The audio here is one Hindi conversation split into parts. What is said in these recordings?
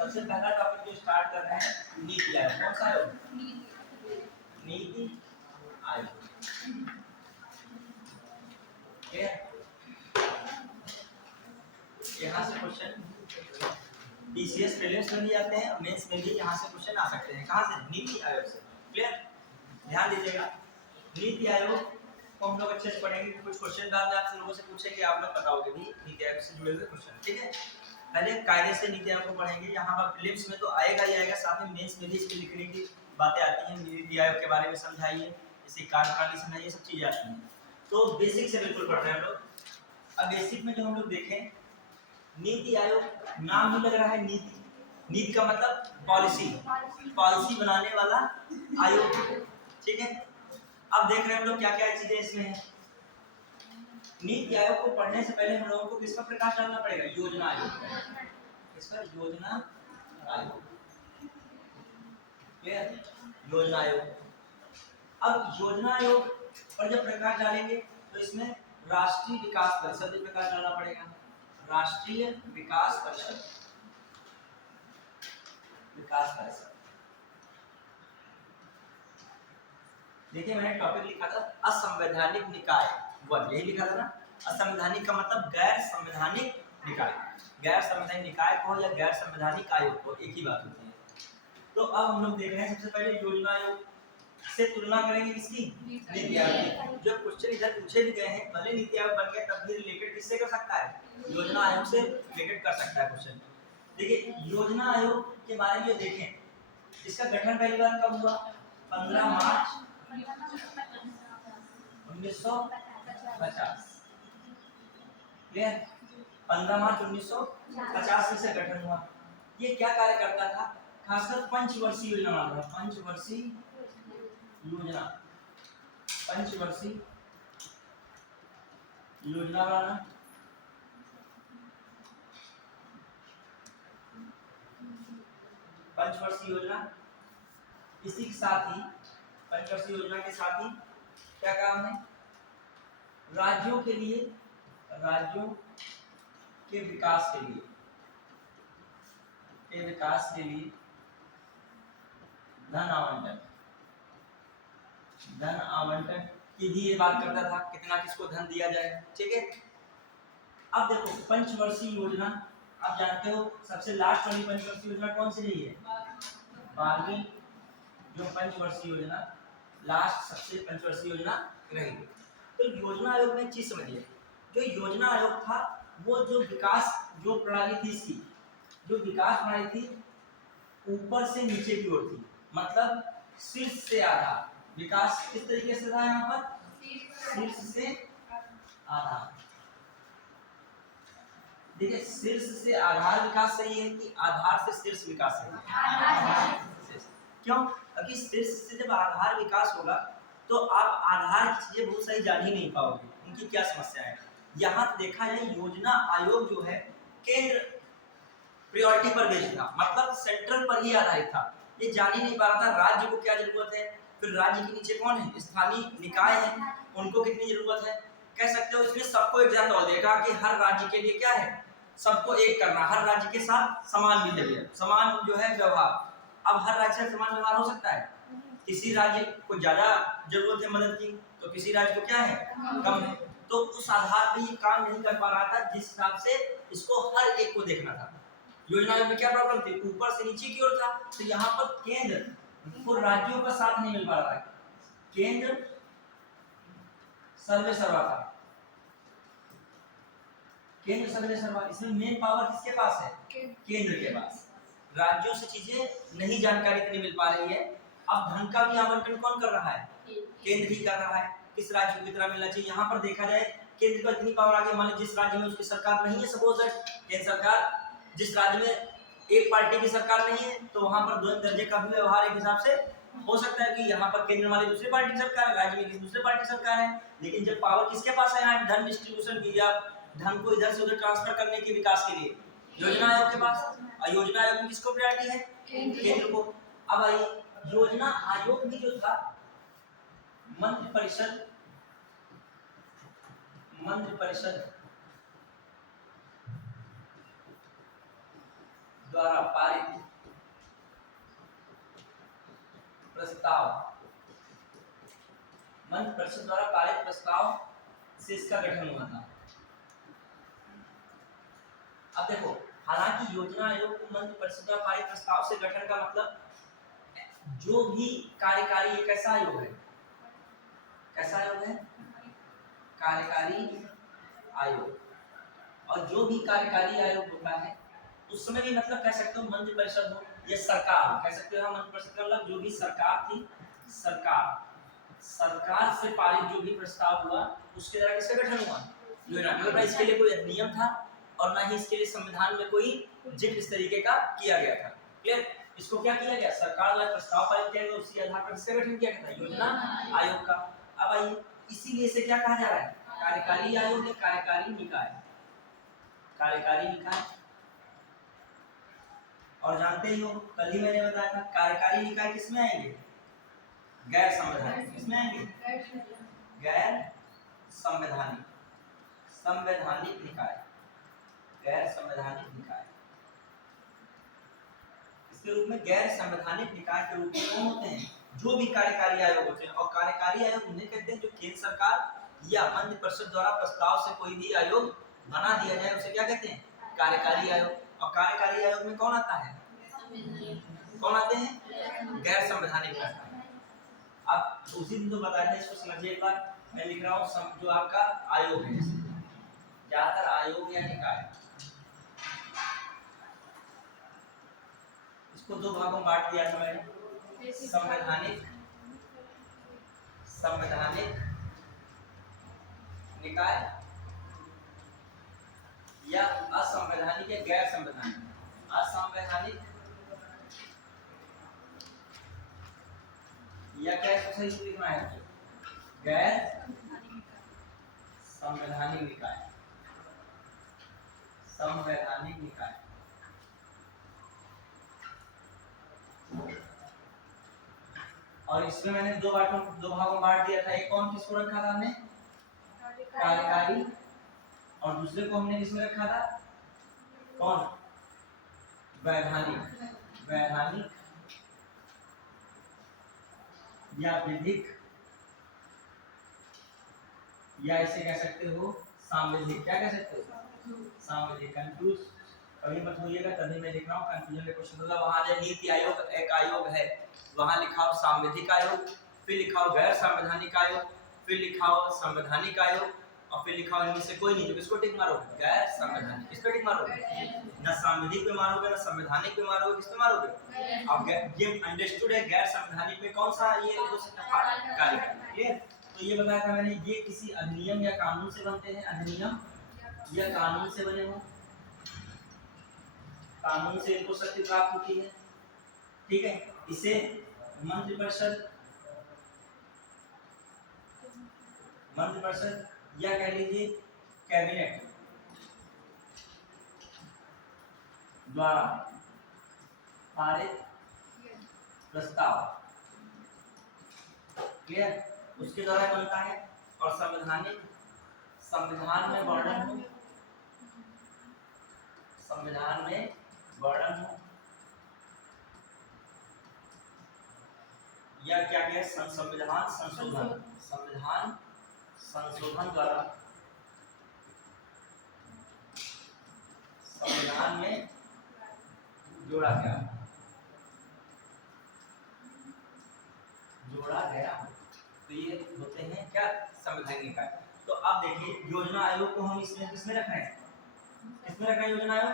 सबसे पहला टॉपिक जो स्टार्ट कर रहे हैं नीति आयोग। कौन सा आयोग? नीति आयोग। यहाँ से क्वेश्चन बीसीएस प्रीलिम्स में भी आते हैं और मेंस में भी यहाँ से क्वेश्चन आ सकते हैं। कहाँ से? नीति आयोग से। क्लियर? ध्यान दीजिएगा, नीति आयोग को हम लोग अच्छे से पढ़ेंगे। कुछ क्वेश्चन बाद में आपसे लोगों से पूछेंगे, आप लोग बताओगे भी नीति आयोग से जुड़े हुए क्वेश्चन। ठीक है, पहले कायदे से नीति आयोग को पढ़ेंगे। यहाँ पर प्रीलिम्स में तो आएगा ही आएगा, साथ में मेंस में भी इसके लिखने की बातें आती हैं। नीति आयोग के बारे में समझाइए, इसकी कार्यप्रणाली समझाइए, सब चीजें आती हैं। तो बेसिक से बिल्कुल पढ़ रहे हैं हम लोग। अब बेसिक में जो हम लोग देखें, नीति आयोग नाम ही लग रहा है नीति। नीति का मतलब पॉलिसी, पॉलिसी बनाने वाला आयोग। ठीक है, अब देख रहे हैं हम लोग क्या क्या चीजें इसमें है। नीति आयोग को पढ़ने से पहले हम लोगों को किस पर प्रकाश डालना पड़ेगा? योजना आयोग। किस पर? योजना आयोग। क्लियर? योजना आयोग। अब योजना आयोग पर जब प्रकाश डालेंगे तो इसमें राष्ट्रीय विकास परिषद पर प्रकाश डालना पड़ेगा। राष्ट्रीय विकास परिषद, विकास परिषद। देखिए मैंने टॉपिक लिखा था असंवैधानिक निकाय, वन, यही लिखा था ना। असंवैधानिक का मतलब गैर संवैधानिक निकाय। गैर संवैधानिक निकाय को या गैर संवैधानिक आयोग को एक ही बात होती है। तो अब हम लोग देख रहे हैं सबसे पहले योजना आयोग से तुलना करेंगे किसकी? नीति आयोग की। जो क्वेश्चन इधर पूछे भी गए हैं, भले नीति आयोग बन गया तब भी रिलेटेड किससे कर सकता है? योजना आयोग से रिलेटेड कर सकता है क्वेश्चन। देखिए योजना आयोग के बारे में देखें, इसका गठन पहली बार कब हुआ? 15 मार्च 1950। क्लियर? 15 मार्च 1950 से गठन हुआ। ये क्या कार्य करता था? खासकर पंचवर्षीय योजना बनाता था। पंचवर्षीय योजना, पंचवर्षीय योजना बनाना, पंचवर्षीय योजना। इसी के साथ ही, पंचवर्षीय योजना के साथ ही क्या काम है? राज्यों के लिए, राज्यों के विकास के लिए, के विकास के लिए धन आवंटन, धन आवंटन की भी ये बात करता था, कितना किसको धन दिया जाए। ठीक है, अब देखो पंचवर्षीय योजना, आप जानते हो सबसे लास्ट वाली पंचवर्षीय योजना कौन सी रही है? 12वीं जो पंचवर्षीय योजना, लास्ट सबसे पंचवर्षीय योजना रही। तो योजना आयोग में एक चीज समझिए, जो योजना आयोग था वो जो विकास, जो प्रणाली थी इसकी, जो विकास प्रणाली थी ऊपर से नीचे की ओर थी। मतलब शीर्ष से आधार। विकास किस तरीके से था यहाँ पर? शीर्ष से आधार। देखिए शीर्ष से आधार विकास सही है कि आधार से शीर्ष विकास सही है? क्यों? क्योंकि शीर्ष से जब आधार विकास होगा तो आप आधार की चीजें बहुत सारी जान ही नहीं पाओगे, उनकी क्या समस्या है। यहाँ देखा जाए योजना आयोग जो है केंद्र प्रायोरिटी पर बेस्ड था, मतलब सेंट्रल पर ही आधारित था। ये जान ही नहीं पा रहा था राज्य को क्या जरूरत है, फिर राज्य के नीचे कौन है? स्थानीय निकाय है, उनको कितनी जरूरत है। कह सकते हो इसमें सबको एक जैसा देगा कि हर राज्य के लिए क्या है? सबको एक करना, हर राज्य के साथ समान बिहेवियर, समान जो है व्यवहार। अब हर राज्य से समान व्यवहार हो सकता है? किसी राज्य को ज्यादा जरूरत है मदद की तो किसी राज्य को क्या है? कम है। तो उस आधार पर ये काम नहीं कर पा रहा था जिस हिसाब से इसको हर एक को देखना था। योजना में क्या प्रॉब्लम थी? ऊपर से नीचे की ओर था। तो यहाँ पर केंद्र और राज्यों का साथ नहीं मिल पा रहा है। केंद्र सर्वे सर्वा था, केंद्र सर्वे सर्वा। इसमें मेन पावर किसके पास है? केंद्र के पास। राज्यों से चीजें नहीं, जानकारी इतनी मिल पा रही है। अब धन का भी आवंटन कौन कर रहा है? केंद्र ही कर रहा है। किस राज्य को कितना मिलना चाहिए। यहाँ पर देखा जाए केंद्र का इतनी पावर आ गई, मान जिस राज्य में उसकी सरकार नहीं है, सपोज केंद्र सरकार, जिस राज्य में एक पार्टी की सरकार नहीं है तो वहां पर दोनों दर्जे का भी व्यवहार एक हिसाब से हो सकता है कि यहाँ पर केंद्र वाली दूसरी पार्टी की सरकार है, राज्य में किसी दूसरे पार्टी की सरकार है। लेकिन जब पावर किसके पास है? यहाँ धन डिस्ट्रीब्यूशन की या धन को इधर से उधर ट्रांसफर करने के विकास के लिए योजना आयोग के पास। योजना आयोग में किसको प्रायोरिटी है? केंद्र को। अब आई योजना आयोग भी जो था मंत्रि परिषद, मंत्रि परिषद द्वारा पारित प्रस्ताव, मंत्रि परिषद द्वारा पारित प्रस्ताव से इसका गठन हुआ था। अब देखो, हालांकि योजना आयोग को मंत्रि परिषद द्वारा पारित प्रस्ताव से गठन का मतलब जो भी कार्यकारी एक ऐसा आयोग है, कैसा आयोग है, कार्यकारी आयोग, और जो भी कार्यकारी आयोग होता है उस समय भी मतलब कह सकते हो मंत्रि परिषद हो या सरकार हो, कह सकते हो मंत्रि परिषद का मतलब जो भी सरकार थी, सरकार से पारित जो भी प्रस्ताव हुआ उसके द्वारा किसका गठन हुआ, योजना। मतलब इसके लिए कोई अधिनियम था और ना ही इसके लिए संविधान में कोई जिक्र इस तरीके का किया गया था। क्लियर? इसको क्या किया गया, सरकार द्वारा प्रस्ताव पारित किया गया, उसी आधार पर इसका गठन किया गया था, योजना आयोग का। अब आइए, इसीलिए इसे क्या कहा जा रहा है, कार्यकारी आयोग या कार्यकारी निकाय, कार्यकारी निकाय। और जानते ही हो, कल ही मैंने बताया था कार्यकारी निकाय किसमें आएंगे, गैर संवैधानिक। किसमें आएंगे, गैर संवैधानिक, संवैधानिक निकाय, गैर संवैधानिक निकाय। इसके रूप में गैर संवैधानिक निकाय के रूप में कौन होते हैं, जो भी कार्यकारी आयोग होते हैं। और कार्यकारी आयोग उन्हें कहते हैं जो केंद्र सरकार या मंत्रि परिषद द्वारा प्रस्ताव से कोई भी आयोग बना दिया जाए, उसे क्या कहते हैं, कार्यकारी आयोग। और कार्यकारी आयोग में कौन आता है, कौन आते हैं, गैर संवैधानिक आता है। अब उसी दिन जो बताया था, इसको समझिए एक बार। मैं लिख रहा हूँ जो आपका आयोग है, ज्यादातर आयोग या निकाय, इसको दो भागों में बांट दिया था मैंने, संवैधानिक, संवैधानिक निकाय या असंवैधानिक या गैर संवैधानिक। असंवैधानिक या क्या सही लिखना है, गैर संवैधानिक निकाय, संवैधानिक निकाय। और इसमें मैंने दो भागों में बांट दिया था। एक कौन किसको रखा था हमने, कार्यकारी, और दूसरे को हमने किसमें रखा था, कौन, वैधानिक, वैधानिक या विधिक, या इसे कह सकते हो सांविधिक। क्या कह सकते हो, सांविधिक। कंफ्यूज कभी मत होइएगा, तभी मैं लिख रहा हूँ, कंफ्यूजन का क्वेश्चन होगा। वहां जो नीति आयोग एक आयोग है, वहां लिखा हो सांविधिक आयोग, फिर लिखा हो गैर संवैधानिक आयोग, फिर लिखा हो संवैधानिक आयोग, और फिर लिखा हो इनमें से कोई नहीं, तो किसको टिक मारोगे, गैर संवैधानिक। किस पे टिक मारोगे, ना सांविधिक पे मारोगे ना संवैधानिक पे मारोगे, किस पे मारोगे। अब ये अंडरस्टूड है, गैर संवैधानिक में कौन सा ये हो सकता है, कार्यकारी। क्लियर? तो ये बताया था मैंने, ये किसी अधिनियम या कानून से बनते हैं, अधिनियम या कानून से बने हो, कानून से इनको शक्ति प्राप्त होती है। ठीक है, इसे मंत्रिपरिषद, मंत्रिपरिषद या कह लीजिए कैबिनेट द्वारा पारित प्रस्ताव, क्लियर, उसके द्वारा बनता है। और संवैधानिक, संविधान में वर्णन हो, संविधान में वर्णन हो, या क्या कहे संविधान संशोधन, संविधान संशोधन द्वारा संविधान में जोड़ा गया, जोड़ा गया। तो ये होते हैं क्या, संवैधानिक निकाय। तो अब देखिए, योजना आयोग को हम इसमें किसमें रख रहे हैं, किसमें रखना है योजना आयोग,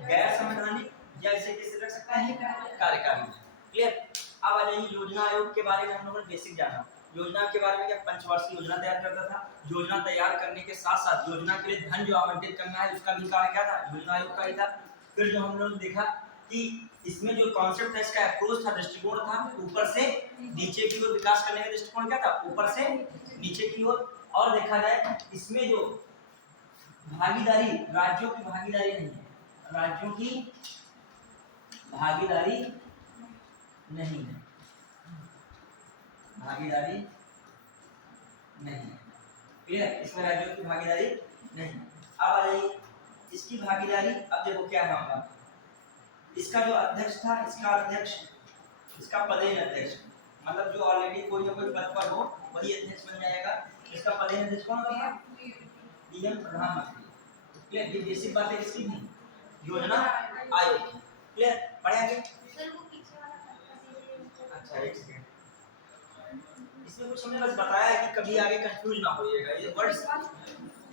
गैर संवैधानिक, या इसे किससे रख सकता है, कार्यकारी। क्लियर? अब आ जाइए, योजना आयोग के बारे में हम लोगों ने बेसिक जाना। योजना के बारे में क्या, पंचवर्षीय योजना तैयार करता था। योजना तैयार करने के साथ साथ योजना के लिए धन जो आवंटित करना है उसका भी कार्य क्या था, योजना आयोग का ही था। फिर जो हम लोगों ने देखा कि इसमें जो कॉन्सेप्ट था, इसका अप्रोच था, दृष्टिकोण था, ऊपर से नीचे की ओर विकास करने का दृष्टिकोण क्या था, ऊपर से नीचे की ओर। और देखा जाए इसमें जो भागीदारी, राज्यों की भागीदारी नहीं है, राज्यों की भागीदारी नहीं है, भागीदारी नहीं है। क्लियर? इसमें राज्यों की भागीदारी नहीं। अब आ जाइए इसकी भागीदारी। अब देखो क्या है हमारा, इसका जो अध्यक्ष था, इसका अध्यक्ष, इसका पदेन अध्यक्ष, मतलब जो ऑलरेडी कोई ना कोई पद पर हो वही अध्यक्ष बन जाएगा। इसका पदेन अध्यक्ष कौन होगा? पीएम, प्रधानमंत्री। क्लियर? ये बेसिक बातें किसकी थी? योजना आयोग। क्लियर? पढ़े आगे? अच्छा एक सेकंड, इसमें कुछ हमने बस बताया है कि कभी आगे कंफ्यूज ना होइएगा। ये वर्ड्स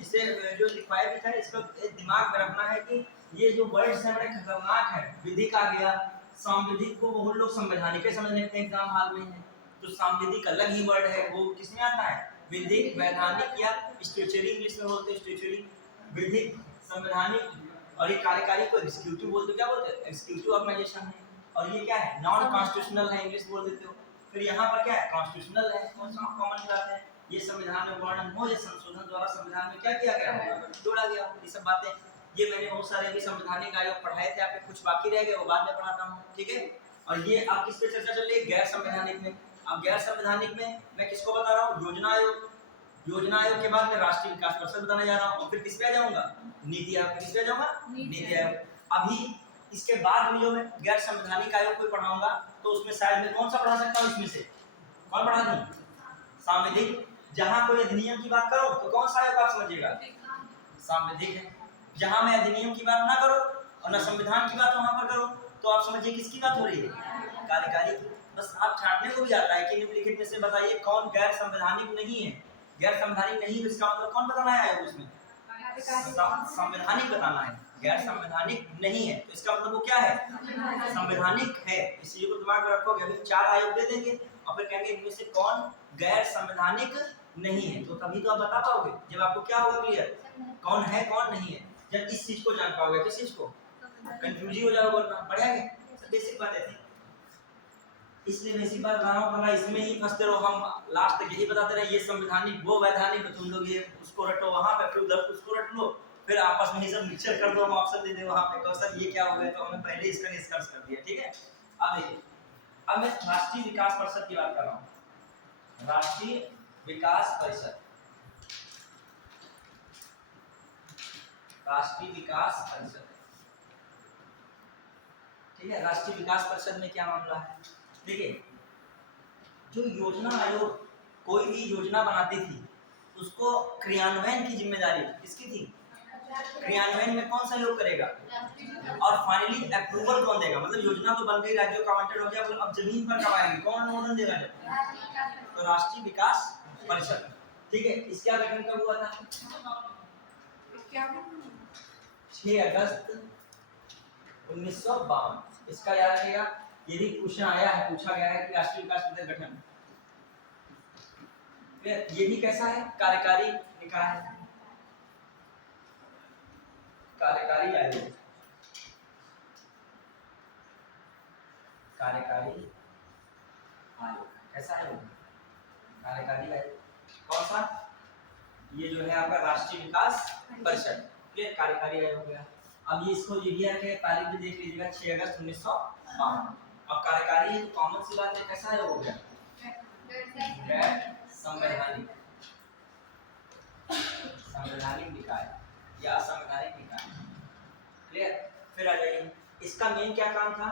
इसे जो लिखवाया भी था इसको दिमाग में रखना है कि ये जो वर्ड्स हैं बड़े खतरनाक है। विधिक आ गया, सांविधिक को बहुत लोग संवैधानिक समझ लेते हैं एग्जाम हाल में है, तो सांविधिक अलग ही वर्ड है, वो किसमें आता है? विधिक, वैधानिक या स्टैट्यूटरी इंग्लिश में बोलते हैं, स्टैट्यूटरी, विधिक, संवैधानिक। और ये कार्यकारी को एग्जीक्यूटिव बोलते, क्या बोलते हैं? एग्जीक्यूटिव ऑर्गेनाइजेशन है। और ये क्या है? नॉन कॉन्स्टिट्यूशनल है, इंग्लिश बोल देते हो। फिर यहाँ पर क्या है? कॉन्स्टिट्यूशनल है, कॉमन बात है। ये संविधान में वर्णन हो या संशोधन द्वारा संविधान में क्या किया गया हो? जोड़ा गया हो। ये सब बातें ये मैंने बहुत सारे भी संवैधानिक आयोग पढ़ाए थे, आपके कुछ बाकी रह गए वो बाद में पढ़ाता हूँ, ठीक है। और ये आप किस पे चर्चा चल रही है? गैर संवैधानिक में। अब गैर संवैधानिक में मैं किसको बता रहा हूँ? योजना आयोग। योजना आयोग के बाद मैं राष्ट्रीय विकास परिषद बताने जा रहा हूँ, और फिर किस पे आ जाऊंगा? नीति आयोग। किस पे आ जाऊंगा? नीति आयोग। अभी इसके बाद जो मैं गैर संवैधानिक आयोग को पढ़ाऊंगा तो उसमें शायद मैं कौन सा पढ़ा सकता हूँ? इसमें से कौन पढ़ा दूं? सांविधिक। जहां कोई अधिनियम की बात करो तो कौन सा आयोग आप समझिएगा? सांविधिक है। जहां मैं अधिनियम की बात ना करो और ना संविधान की बात वहां पर करो तो आप समझिए किसकी बात हो रही है? कार्यकारी की। बस आप छांटने को भी आता है कि निम्नलिखित में से बताइए कौन गैर संवैधानिक नहीं है। गैर संवैधानिक नहीं, इसका मतलब कौन बताना है उसमें? संवैधानिक बताना है। गैर संवैधानिक नहीं है तो इसका मतलब वो क्या है? संवैधानिक है। इस चीज को दिमाग में रखोगे। अभी 4 आयोग दे देंगे और फिर कहेंगे इनमें से कौन गैर संवैधानिक नहीं है, तो तभी तो आप बता पाओगे जब आपको क्या होगा क्लियर, कौन है कौन नहीं है। जब इस चीज को जान पाओगे, किस चीज को? कंफ्यूज ही हो जाओगे वरना। बढ़िया बेसिक बात है, इसलिए बेसिक बात बता रहा हूँ वरना इसमें ही फंसते रहो। हम लास्ट तक यही बताते रहे ये संवैधानिक वो वैधानिक, तुम लोग ये उसको रटो वहां पे, फिर उधर उसको रट लो, फिर आपस में ही सब मिक्सचर कर दो। हम ऑप्शन दे दे वहां पे तो सर ये क्या हो गया, तो हमने पहले इसका निष्कर्ष कर दिया, ठीक है। अब देखिए, अब मैं राष्ट्रीय विकास परिषद की बात कर रहा हूँ। राष्ट्रीय विकास परिषद, राष्ट्रीय विकास परिषद, ठीक है। राष्ट्रीय विकास परिषद में क्या मामला है? देखिए, जो योजना आयोग कोई भी योजना बनाती थी उसको क्रियान्वयन की जिम्मेदारी किसकी थी? क्रियान्वयन में कौन सा योग करेगा? और फाइनली अप्रूवल कौन देगा? मतलब योजना तो बन गई, राज्यों का आवंटन हो गया, मतलब अब जमीन पर कब आएंगे, कौन अनुमोदन देगा? तो राष्ट्रीय विकास परिषद, ठीक है। इसका गठन कब हुआ था? 6 अगस्त 1952। इसका याद रखिएगा, ये भी क्वेश्चन आया है, पूछा गया है कि राष्ट्रीय विकास परिषद गठन ये भी कैसा है? कार्यकारी निकाय है, कार्यकारी आयोग, कार्यकारी आयोग कैसा है? वो कार्यकारी आयोग कौन सा? ये जो है आपका राष्ट्रीय विकास परिषद, ये कार्यकारी आयोग हो गया। अब ये इसको ये भी रखे, तारीख भी देख लीजिएगा 6 अगस्त 1952। अब कार्यकारी है तो कॉमन सी बात है, कैसा है? हो गया गैर संवैधानिक, संवैधानिक निकाय या असंवैधानिक निकाय, क्लियर। फिर आ जाइए, इसका मेन क्या काम था?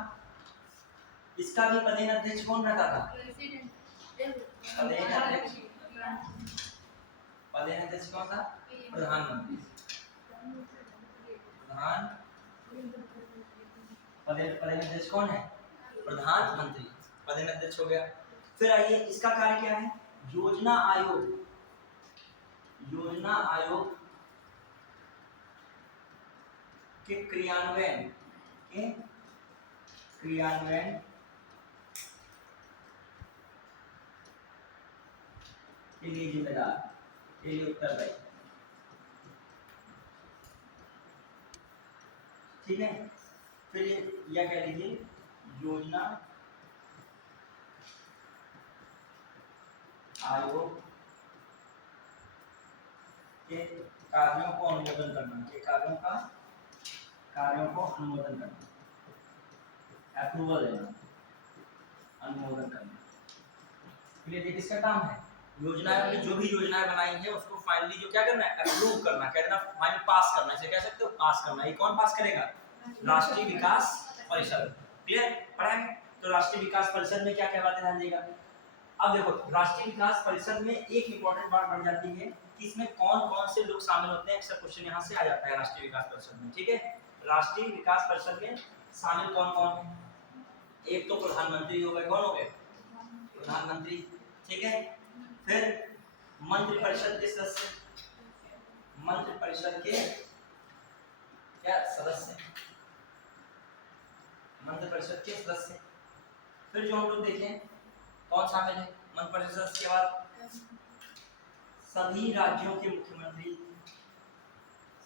इसका भी पदेन अध्यक्ष कौन रहता था? पदेन अध्यक्ष, पदेन अध्यक्ष कौन था? प्रधानमंत्री। प्रधान पदेन अध्यक्ष कौन है? प्रधानमंत्री, पदेन अध्यक्ष हो गया। फिर आइए, इसका कार्य क्या है? योजना आयोग, योजना आयोग के क्रियान्वयन के लिए जिम्मेदार, के लिए उत्तरदायी, ठीक है। फिर यह कह लीजिए योजना आयोग के कार्यों को अनुमोदन करना, के कार्यों को अनुमोदन करना, अप्रूवल देना, अनुमोदन करना। ये किसका काम है? योजना में जो भी योजनाएं बनाई है उसको फाइनली जो क्या करना है? अप्रूव करना, कहना फाइनल पास करना, इसे कह सकते हो पास करना। ये कौन पास करेगा? राष्ट्रीय विकास परिषद। क्लियर, पढ़ा है? तो राष्ट्रीय विकास परिषद में क्या क्या बातें ध्यान देगा। अब देखो राष्ट्रीय विकास परिषद में एक इंपॉर्टेंट बात बढ़ जाती है कि इसमें कौन कौन से लोग शामिल होते हैं। अक्सर क्वेश्चन यहाँ से आ जाता है राष्ट्रीय विकास परिषद में। ठीक है, राष्ट्रीय विकास परिषद में शामिल कौन कौन है। एक तो प्रधानमंत्री हो गए, कौन हो गए, प्रधानमंत्री। ठीक है, फिर मंत्रिपरिषद के सदस्य, मंत्रिपरिषद के क्या सदस्य, मंत्रिपरिषद के सदस्य। फिर जो हम लोग देखें कौन शामिल है मंत्रिपरिषद के बाद, सभी राज्यों के मुख्यमंत्री,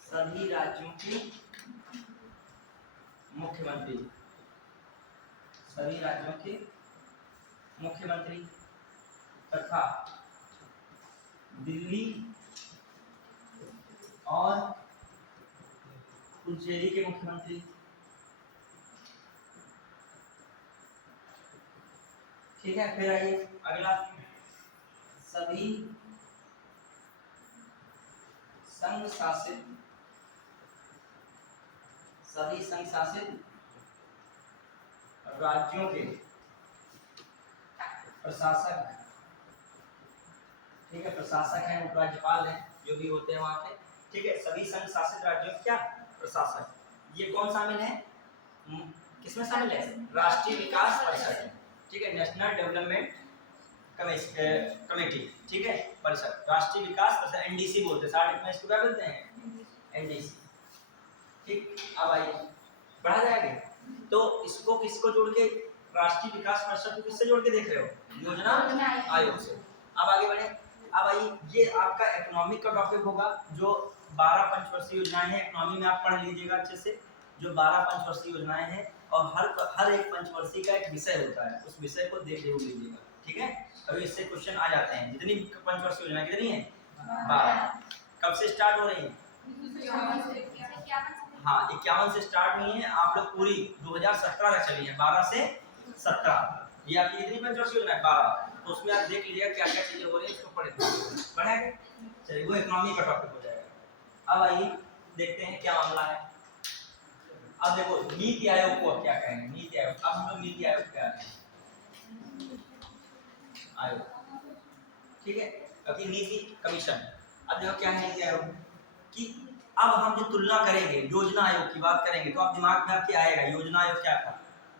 सभी राज्यों के मुख्यमंत्री, सभी राज्यों के मुख्यमंत्री तथा दिल्ली और पुडुचेरी के मुख्यमंत्री। ठीक है, फिर आइए अगला, सभी संघ शासित, सभी संघ शासित राज्यों के प्रशासक। ठीक है, प्रशासक है, उपराज्यपाल है, जो भी होते हैं वहां पे। ठीक है, सभी संघ शासित राज्यों के क्या प्रशासक। ये कौन शामिल है, किसमें शामिल है, राष्ट्रीय विकास परिषद। ठीक है, नेशनल डेवलपमेंट कमेटी। ठीक है, परिषद, राष्ट्रीय विकास परिषद, एनडीसी बोलते हैं, शॉर्ट में इसको क्या बोलते हैं, एनडीसी। ठीक, अब आइए बढ़ा जाएगा। तो इसको किसको जोड़ के, राष्ट्रीय विकास परिषद को किससे जोड़ के देख रहे हो, योजना आयोग से। अब आगे बढ़े। अब आइए, ये आपका इकोनॉमिक का टॉपिक होगा, जो 12 पंचवर्षीय योजनाएं हैं। इकोनॉमी में आप पढ़ लीजिएगा अच्छे से, जो 12 पंचवर्षीय योजनाएं हैं, और हर एक पंचवर्षीय का एक विषय होता है, उस विषय को देख लीजिएगा। ठीक है, अभी इससे क्वेश्चन आ जाते हैं। जितनी पंचवर्षीय योजना कितनी है, 12। कब से स्टार्ट हो रही है, हाँ 51 से स्टार्ट नहीं है, आप लोग पूरी 2017 तक चली है, 12 से 17। ये आपकी कितनी पंचवर्षीय योजना है, 12। तो उसमें आप देख लीजिएगा क्या क्या चीजें हो रही है, इसको पढ़ेंगे। चलिए, वो इकोनॉमी का टॉपिक हो जाएगा। अब आइए देखते हैं क्या मामला है। अब देखो नीति आयोग को क्या कहेंगे, नीति आयोग। अब हम लोग नीति आयोग क्या है, आयोग। ठीक है, क्योंकि नीति कमीशन। अब देखो क्या है नीति आयोग कि अब हम जो तुलना करेंगे योजना आयोग की बात करेंगे, तो आप दिमाग में आपके आएगा योजना आयोग क्या था।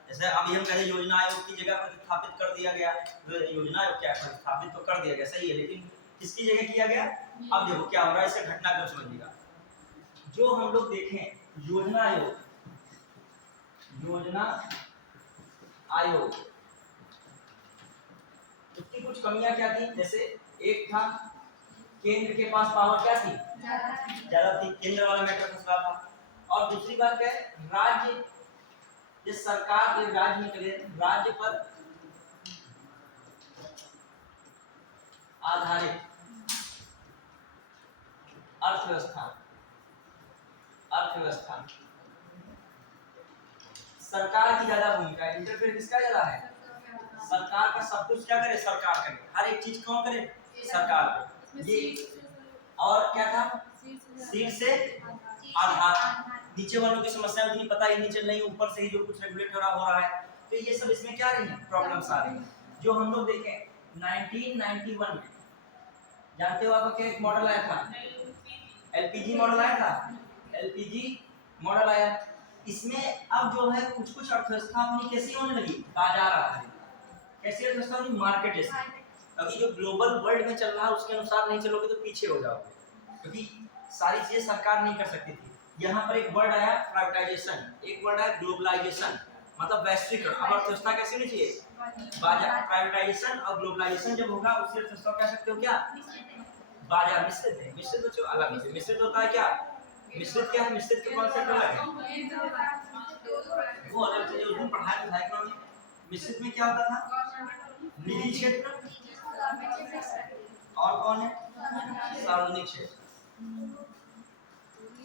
जैसे अभी हम कहते योजना आयोग की जगह प्रतिस्थापित कर दिया गया, तो योजना आयोग क्या प्रतिस्थापित तो कर दिया गया, सही है, लेकिन किसकी जगह किया गया। अब देखो क्या हो रहा है, इसे घटनाक्रम समझिएगा। जो हम लोग देखें योजना आयोग, योजना आयोग, उसकी कुछ कमियां क्या थी। जैसे एक था, केंद्र के पास पावर क्या थी, ज्यादा थी, केंद्र वाला मैटर फंसा था। और दूसरी बात क्या है, राज्य, जिस सरकार के राज्य में चले, राज्य पर आधारित अर्थव्यवस्था, अर्थव्यवस्था, सरकार की ज्यादा भूमिका है, इंटरफेयर किसका ज्यादा है, सरकार का। सब कुछ क्या करे, सरकार करे, हर एक चीज कौन करे, सरकार करे। ये और क्या था, सीट से आधार। नीचे वालों की समस्या उतनी पता ही नहीं चल रही, ऊपर से ही जो कुछ रेगुलेट हो रहा है। तो ये सब इसमें क्या रही है, प्रॉब्लम्स आ रही हैं। जो हम लोग देखें 1991 में, जानते हो आपका क्या एक मॉडल आया था, एलपीजी मॉडल आया था, एलपीजी मॉडल आया। इसमें अब जो है कुछ कुछ अर्थव्यवस्था अपनी कैसी होने लगी, बाजार आधारित। कैसी अर्थव्यवस्था होगी, मार्केट जैसी। अभी जो ग्लोबल वर्ल्ड में चल रहा है उसके अनुसार नहीं चलोगे तो पीछे हो जाओगे, क्योंकि सारी चीजें सरकार नहीं कर सकती थी। यहाँ पर एक वर्ड आया प्राइवेटाइजेशन, एक वर्ड आया ग्लोबलाइजेशन, मतलब वैश्वीकरण। अब अर्थव्यवस्था कैसी होनी चाहिए, बाजार। प्राइवेटाइजेशन और ग्लोबलाइजेशन जब होगा उससे अर्थव्यवस्था कह सकते हो क्या, बाजार। मिश्रित है, मिश्रित बच्चों अलग है। मिश्रित होता है क्या, मिश्रित क्या है, मिश्रित के कॉन्सेप्ट अलग है, वो अलग चीज उस दिन पढ़ाया था इकोनॉमी। मिश्रित में क्या होता था, निजी क्षेत्र और कौन है, सार्वजनिक क्षेत्र,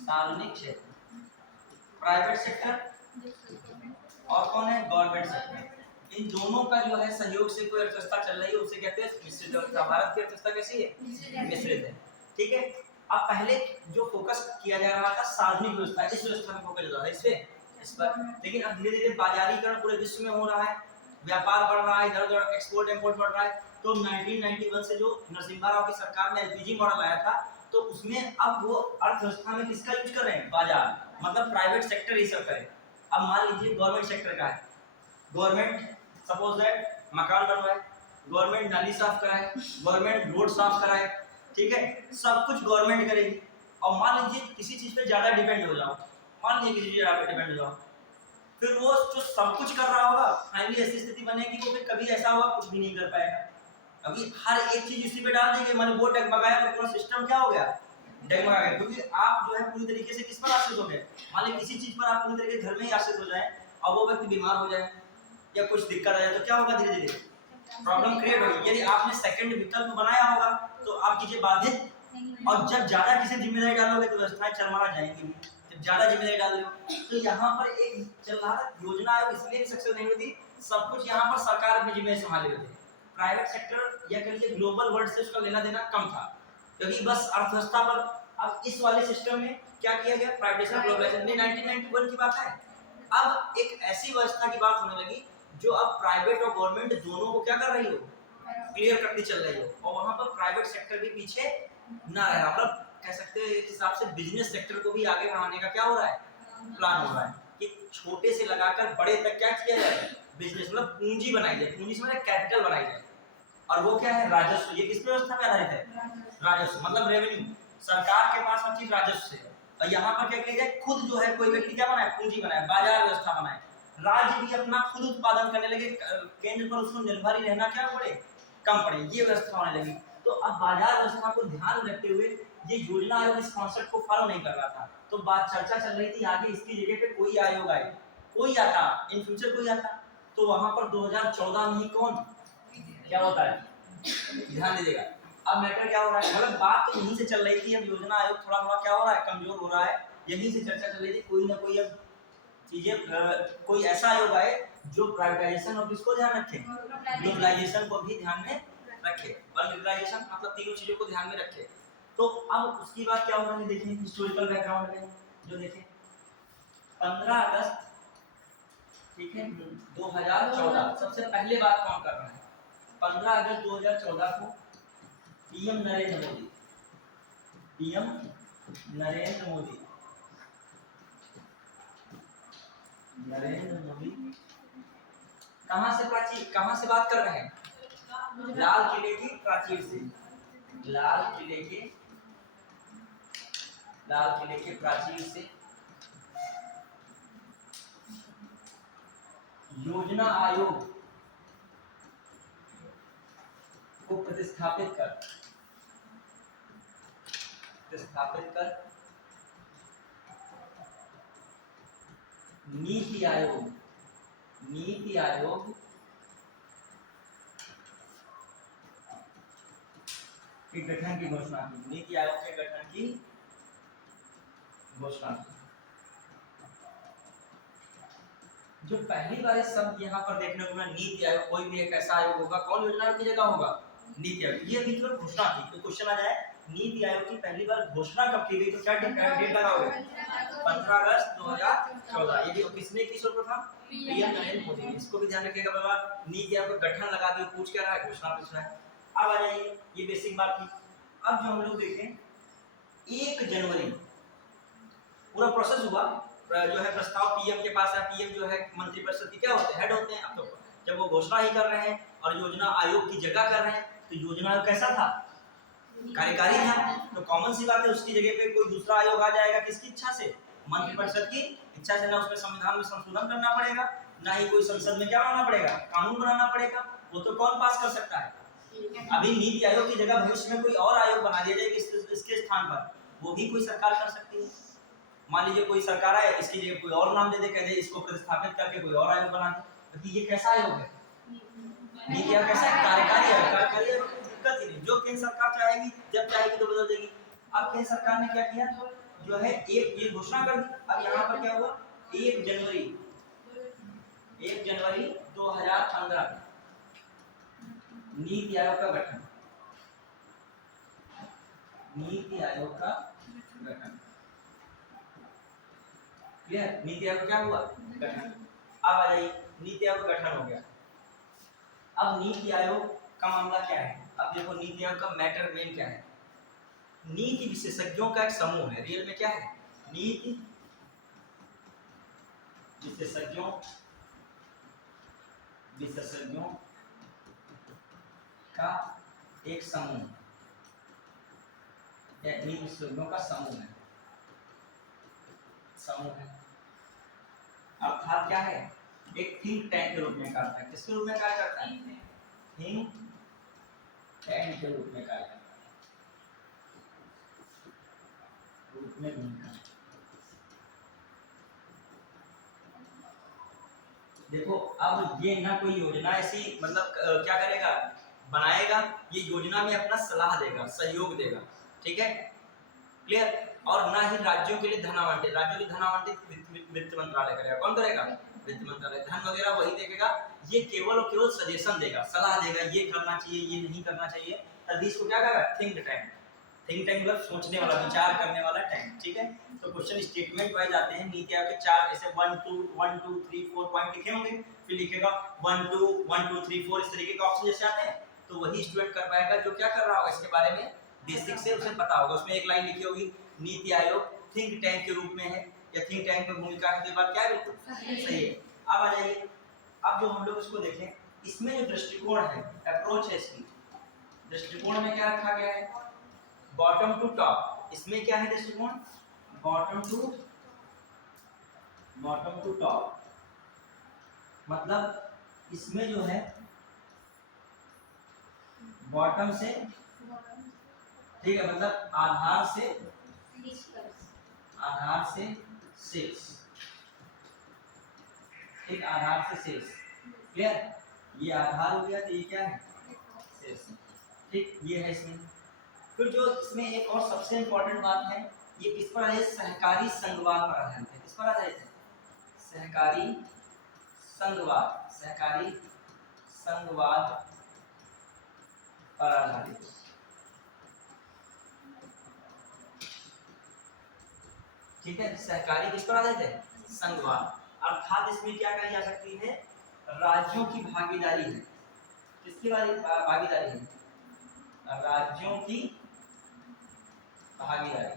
सार्वजनिक क्षेत्र, प्राइवेट सेक्टर और कौन है, गवर्नमेंट सेक्टर। इन दोनों का जो है सहयोग से कोई अर्थव्यवस्था चल रही है, उसे कहते हैं मिश्रित अर्थव्यवस्था। भारत की अर्थव्यवस्था कैसी है, मिश्रित है। ठीक है, अब पहले जो फोकस किया जा रहा था सार्वजनिक व्यवस्था, इस व्यवस्था में फोकस होता था, इससे इस पर। लेकिन अब धीरे धीरे बाजारीकरण पूरे विश्व में हो रहा है, व्यापार बढ़ रहा है, इधर उधर एक्सपोर्ट इंपोर्ट बढ़ रहा है। तो 1991 से जो नरसिम्हा राव की सरकार में एलपीजी मॉडल आया था, तो उसमें अब वो अर्थव्यवस्था में किसका यूज कर रहे हैं, बाजार, मतलब प्राइवेट सेक्टर ये सब करे। अब मान लीजिए गवर्नमेंट सेक्टर का है, गवर्नमेंट सपोज दैट मकान बनवाए, गवर्नमेंट नाली साफ कराए, गवर्नमेंट रोड साफ कराए, ठीक है, सब कुछ गवर्नमेंट करेगी। और मान लीजिए किसी चीज पे ज्यादा डिपेंड हो जाओ, मान लीजिए किसी चीज पे ज्यादा डिपेंड हो जाओ, फिर वो जो सब कुछ कर रहा होगा, फाइनली ऐसी स्थिति बनेगी वो फिर कभी ऐसा होगा कुछ भी नहीं कर पाएगा। अभी हर एक चीज इसी पे डाल देंगे, मैंने वो डगमगाया तो पूरा सिस्टम क्या हो गया, डगमगा गया। क्योंकि आप जो है पूरी तरीके से किस पर आश्रित हो गए, मान लीजिए किसी चीज पर आप पूरी तरीके से घर में ही आश्रित हो जाए और वो व्यक्ति बीमार हो जाए या कुछ दिक्कत आ जाए तो क्या होगा, धीरे धीरे प्रॉब्लम क्रिएट होगी। यदि आपने सेकंड विकल्प बनाया होगा तो आप कीजिए बाधित, और जब ज्यादा किसी जिम्मेदारी डालोगे तो व्यवस्थाएं चरमरा जाएंगी। जब ज्यादा जिम्मेदारी डाल दो तो यहाँ पर एक चल रहा है योजना आयोग इसलिए सक्सेस नहीं होती, सब कुछ यहाँ पर सरकार अपनी जिम्मेदारी संभाले हुए थे। प्राइवेट सेक्टर या कहिए ग्लोबल वर्ल्ड से उसका लेना देना कम था, क्योंकि बस अर्थव्यवस्था पर। अब इस वाले सिस्टम में क्या किया गया, प्राइवेटाइजेशन ग्लोबलाइजेशन, 1991 की बात है। अब एक ऐसी व्यवस्था की बात होने लगी जो अब प्राइवेट और गवर्नमेंट दोनों को क्या कर रही हो, क्लियर करती चल रही हो, और वहां पर प्राइवेट सेक्टर भी पीछे ना रहा। मतलब कह सकते हैं एक हिसाब से बिजनेस सेक्टर को भी आगे बढ़ाने का क्या हो रहा है, प्लान हो रहा है कि छोटे से लगाकर बड़े तक क्या किया जाए, बिजनेस, मतलब पूंजी बनाई जाए, पूंजी से मतलब कैपिटल बनाई जाए। और वो क्या है, राजस्व। ये किस व्यवस्था पे आधारित है, राजस्व, मतलब रेवेन्यू, सरकार के पास हर चीज राजस्व है। और यहाँ पर क्या किया जाए, खुद जो है कोई व्यक्ति क्या बनाए, पूंजी बनाए, बाजार व्यवस्था बनाए, राज्य भी अपना खुद उत्पादन करने लगे, केंद्र पर उसको निर्भर ही रहना क्या पड़े, कम पड़े, ये व्यवस्था होने लगी। तो अब बाजार व्यवस्था को ध्यान में रखते हुए ये योजना आयोग इस कॉन्सेप्ट को फॉलो नहीं कर रहा था। तो बात चर्चा चल रही थी आगे इसकी जगह पे कोई आयोग आए, कोई आता, इन फ्यूचर कोई आता, तो वहां पर 2014 में ही कौन क्या होता है, ध्यान दीजिएगा। अब मैटर क्या हो रहा है, मतलब बात तो यहीं से चल रही थी, अब योजना आयोग थोड़ा थोड़ा क्या हो रहा है, कमजोर हो रहा है, यहीं से चर्चा चल रही थी। कोई ना कोई अब चीजें, कोई ऐसा आयोग आए जो प्राइवेटाइजेशन और किसको ध्यान रखे, ग्लोबलाइजेशन को भी ध्यान में रखे, और लिबरलाइजेशन मतलब तीनों चीजों को ध्यान में रखे। तो अब उसकी बात क्या हो रही है, देखिए हिस्टोरिकल बैकग्राउंड में जो देखें 15 अगस्त, ठीक है, 2014 सबसे पहले बात कौन कर रहा है, 15 अगस्त 2014 को पीएम नरेंद्र मोदी, पीएम नरेंद्र मोदी, नरेंद्र मोदी कहां से बात कर रहे हैं, लाल किले की प्राचीर से, लाल किले के प्राचीर से योजना आयोग को प्रतिस्थापित कर नीति आयोग के गठन की घोषणा की, नीति आयोग के गठन की घोषणा की। जो पहली बार शब्द यहाँ पर देखने को मिला नीति आयोग, कोई भी एक ऐसा आयोग होगा, कौन योजना आयोग की जगह होगा, नीति आयोग। ये अभी केवल घोषणा थी, तो क्वेश्चन आ जाए नीति आयोग की पहली बार घोषणा कब की गई, तो क्या डेट लगाओगे, 15 अगस्त 2014। ये भी किसने की सर्वप्रथम, पीएम नरेंद्र मोदी ने। इसको भी ध्यान रखिएगा बाबा, नीति आयोग का गठन लगा दिया, पूछ क्या रहा है, घोषणा पूछ रहा है। अब आ जाइए, ये बेसिक बात थी। अब जो हम लोग देखें 1 जनवरी पूरा प्रोसेस हुआ, जो है प्रस्ताव पीएम के पास है, पीएम जो है मंत्रिपरिषद के क्या होते हैं, हेड होते हैं। अब तो जब वो घोषणा ही कर रहे हैं और योजना आयोग की जगह कर रहे हैं, तो योजना आयोग कैसा था, कार्यकारी था। तो कॉमन सी बात है उसकी जगह पे कोई दूसरा आयोग आ जाएगा, किसकी इच्छा से, मंत्रिपरिषद की इच्छा से। ना उसमें संविधान में संशोधन करना पड़ेगा, ना ही कोई संसद में क्या बनाना पड़ेगा, कानून बनाना पड़ेगा, वो तो कौन पास कर सकता है। अभी नीति आयोग की जगह भविष्य में कोई और आयोग बना दिया जाएगा इसके स्थान पर, वो भी कोई सरकार कर सकती है। मान लीजिए कोई सरकार आए, इसकी जगह कोई और नाम दे दे, कह दे इसको प्रतिस्थापित करके कोई और आयोग बना दे, तो ये कैसा आयोग है, नीति आयोग कैसा है, कार्यकारी आयोग। कार्यकारी आयोग में दिक्कत ही नहीं, जो केंद्र सरकार चाहेगी जब चाहेगी तो बदल देगी। अब केंद्र सरकार ने क्या किया, जो है एक ये घोषणा कर दी। अब यहाँ पर क्या हुआ, 1 जनवरी 2015 नीति आयोग का गठन, नीति आयोग का गठन। क्लियर? नीति आयोग क्या हुआ? गठन। अब आ जाइए, नीति आयोग गठन हो गया। अब नीति आयोग का मामला क्या है? अब देखो नीति आयोग का मैटर मेन क्या है? नीति विशेषज्ञों का एक समूह है। रियल में क्या है? नीति विशेषज्ञों का एक समूह, नीति विशेषज्ञों का समूह है। अर्थात क्या है? एक थिंक टैंक के रूप में कार्य करता है। किसके रूप में कार्य करता है? थिंक टैंक के रूप में कार्य करता है। देखो अब ये ना कोई योजना ऐसी मतलब क्या करेगा, बनाएगा, ये योजना में अपना सलाह देगा, सहयोग देगा, ठीक है, क्लियर। और ना ही राज्यों के लिए धन आवंटित, राज्यों के लिए धन आवंटित वित्त मंत्रालय करेगा। कौन करेगा? वित्त मंत्रालय। धन वगैरह वही देगा, ये केवल और केवल सजेशन देगा, सलाह देगा, ये करना चाहिए, ये नहीं करना चाहिए। तभी इसको क्या करेगा? Think tank. थिंक टैंक मतलब सोचने वाला, विचार करने वाला टैंक, ठीक है। तो क्वेश्चन स्टेटमेंट वाइज आते हैं। नीति आयोग के चार ऐसे 1 2 3 4 पॉइंट लिखे होंगे, फिर लिखेगा 1 2 1 2 3 4, इस तरीके के ऑप्शन जैसे आते हैं। तो वही स्टूडेंट कर पाएगा जो क्या कर रहा होगा, इसके बारे में बेसिक से उसे पता होगा। उसमें एक लाइन लिखी होगी, नीति आयोग थिंक टैंक के रूप में है, या थिंक टैंक में भूमिका है, तो बात क्या है? बिल्कुल सही है। अब आ जाइए, अब जो हम लोग इसको देखें, इसमें जो दृष्टिकोण है, अप्रोच है, इसकी दृष्टिकोण में क्या रखा गया है? Bottom to top. इसमें क्या है दृष्टिकोण? बॉटम टू टॉप, मतलब इसमें जो है बॉटम से, ठीक है, मतलब आधार से शीर्ष, ठीक, आधार से शीर्ष, क्लियर। ये आधार हो गया, तो ये क्या है? शीर्ष, ठीक, ये है इसमें। फिर जो इसमें एक और सबसे इंपॉर्टेंट बात है, ये किस पर है? सहकारी संघवाद पर आधारित है। किस पर आधारित है? सहकारी संघवाद पर आधारित, ठीक है। सहकारी किस पर आधारित है? संघवाद। अर्थात इसमें क्या कही जा सकती है? राज्यों की भागीदारी है। किसकी भागीदारी है? राज्यों की भागीदारी,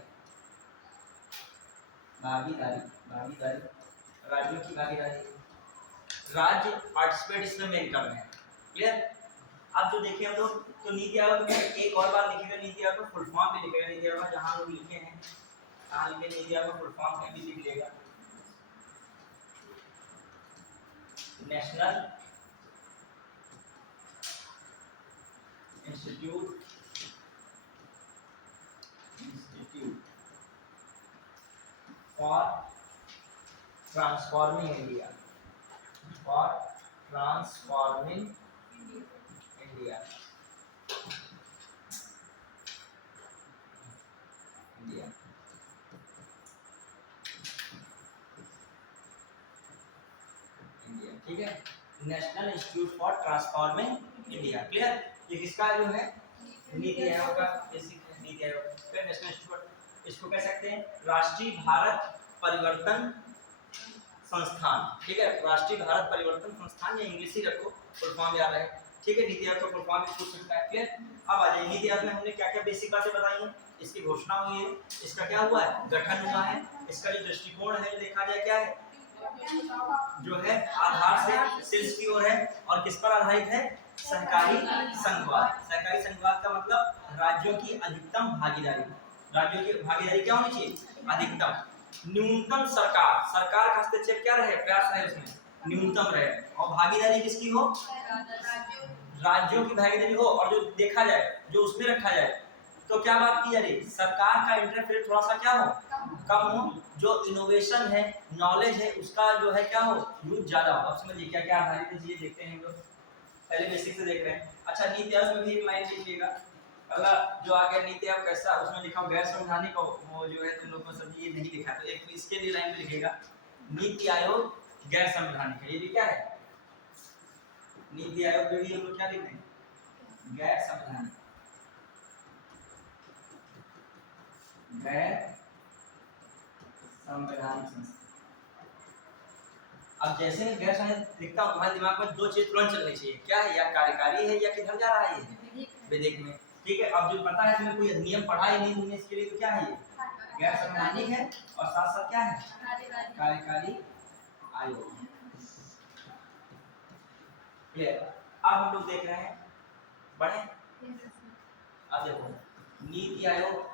राज्यों की भागीदारी, राज्य पार्टिसिपेट इसमें मेन कर रहे हैं, क्लियर। अब जो देखें हम लोग, तो नीति आयोग में एक और बात लिखेगा, नीति आयोग का फुल फॉर्म भी लिखेगा। नीति आयोग जहां लोग लिखे हैं, कहां लिखे? नीति आयोग का फुल फॉर्म में भी लिख लेगा, national institute for transforming India, ठीक है। National institute for transforming India, clear. ये किसका जो है? नीति आयोग का बेसिक है। नीति आयोग फिर नेशनल इंस्टीट्यूट, इसको कह सकते हैं राष्ट्रीय भारत परिवर्तन संस्थान, ठीक है, राष्ट्रीय भारत परिवर्तन संस्थान, या इंग्लिश ही रखो, फुल फॉर्म याद है, ठीक है। नीति आयोग का फुल फॉर्म भी पूछ सकता है, क्लियर। अब आ जाइए, नीति आयोग में हमने क्या क्या बेसिक बातें बताई हैं। इसकी घोषणा हुई है, इसका क्या हुआ है? गठन हुआ है। इसका जो दृष्टिकोण है, देखा जाए क्या है, जो है आधार से शीर्ष की ओर है, और किस पर आधारित है? सहकारी संघवाद। सहकारी संघवाद का मतलब राज्यों की अधिकतम भागीदारी। राज्यों की भागीदारी क्या होनी चाहिए? अधिकतम। न्यूनतम सरकार का हस्तक्षेप क्या रहे? प्रयास रहे उसमें न्यूनतम रहे। और भागीदारी किसकी हो? राज्यों की भागीदारी हो। और जो देखा जाए, जो उसमें रखा जाए, तो क्या बात की जा रही? सरकार का इंटरफेयर थोड़ा सा क्या हो? कम हो। जो इनोवेशन है, नॉलेज है, उसका जो है क्या हो? यूज ज्यादा हो। अब समझिए क्या क्या आधारित है, ये देखते हैं हम लोग। पहले बेसिक से देख रहे हैं। अच्छा, नीति आयोग में भी एक लाइन लिखिएगा, अगला जो आ गया नीति आयोग कैसा, उसमें लिखा गैर संवैधानिक, वो जो है तुम लोग को सब ये नहीं लिखा, तो एक इसके लिए लाइन में लिखेगा, नीति आयोग गैर संवैधानिक है। ये भी क्या है? नीति आयोग में भी हम लोग क्या लिख रहे हैं? गैर संवैधानिक, गैर संवैधानिक संस्था, अब जैसे मैं गैर संगठित लिखता हूँ तुम्हारे दिमाग में दो चीज तुरंत चलनी चाहिए, क्या है, या कार्यकारी है या किधर जा रहा है ये विधिक में। ठीक है, अब जो पता है तुम्हें कोई नियम पढ़ा ही नहीं तुमने इसके लिए, तो क्या है ये गैर संवैधानिक है और साथ साथ क्या है कार्यकारी आयोग। क्लियर। अब हम लोग देख रहे हैं बढ़े। अब देखो नीति आयोग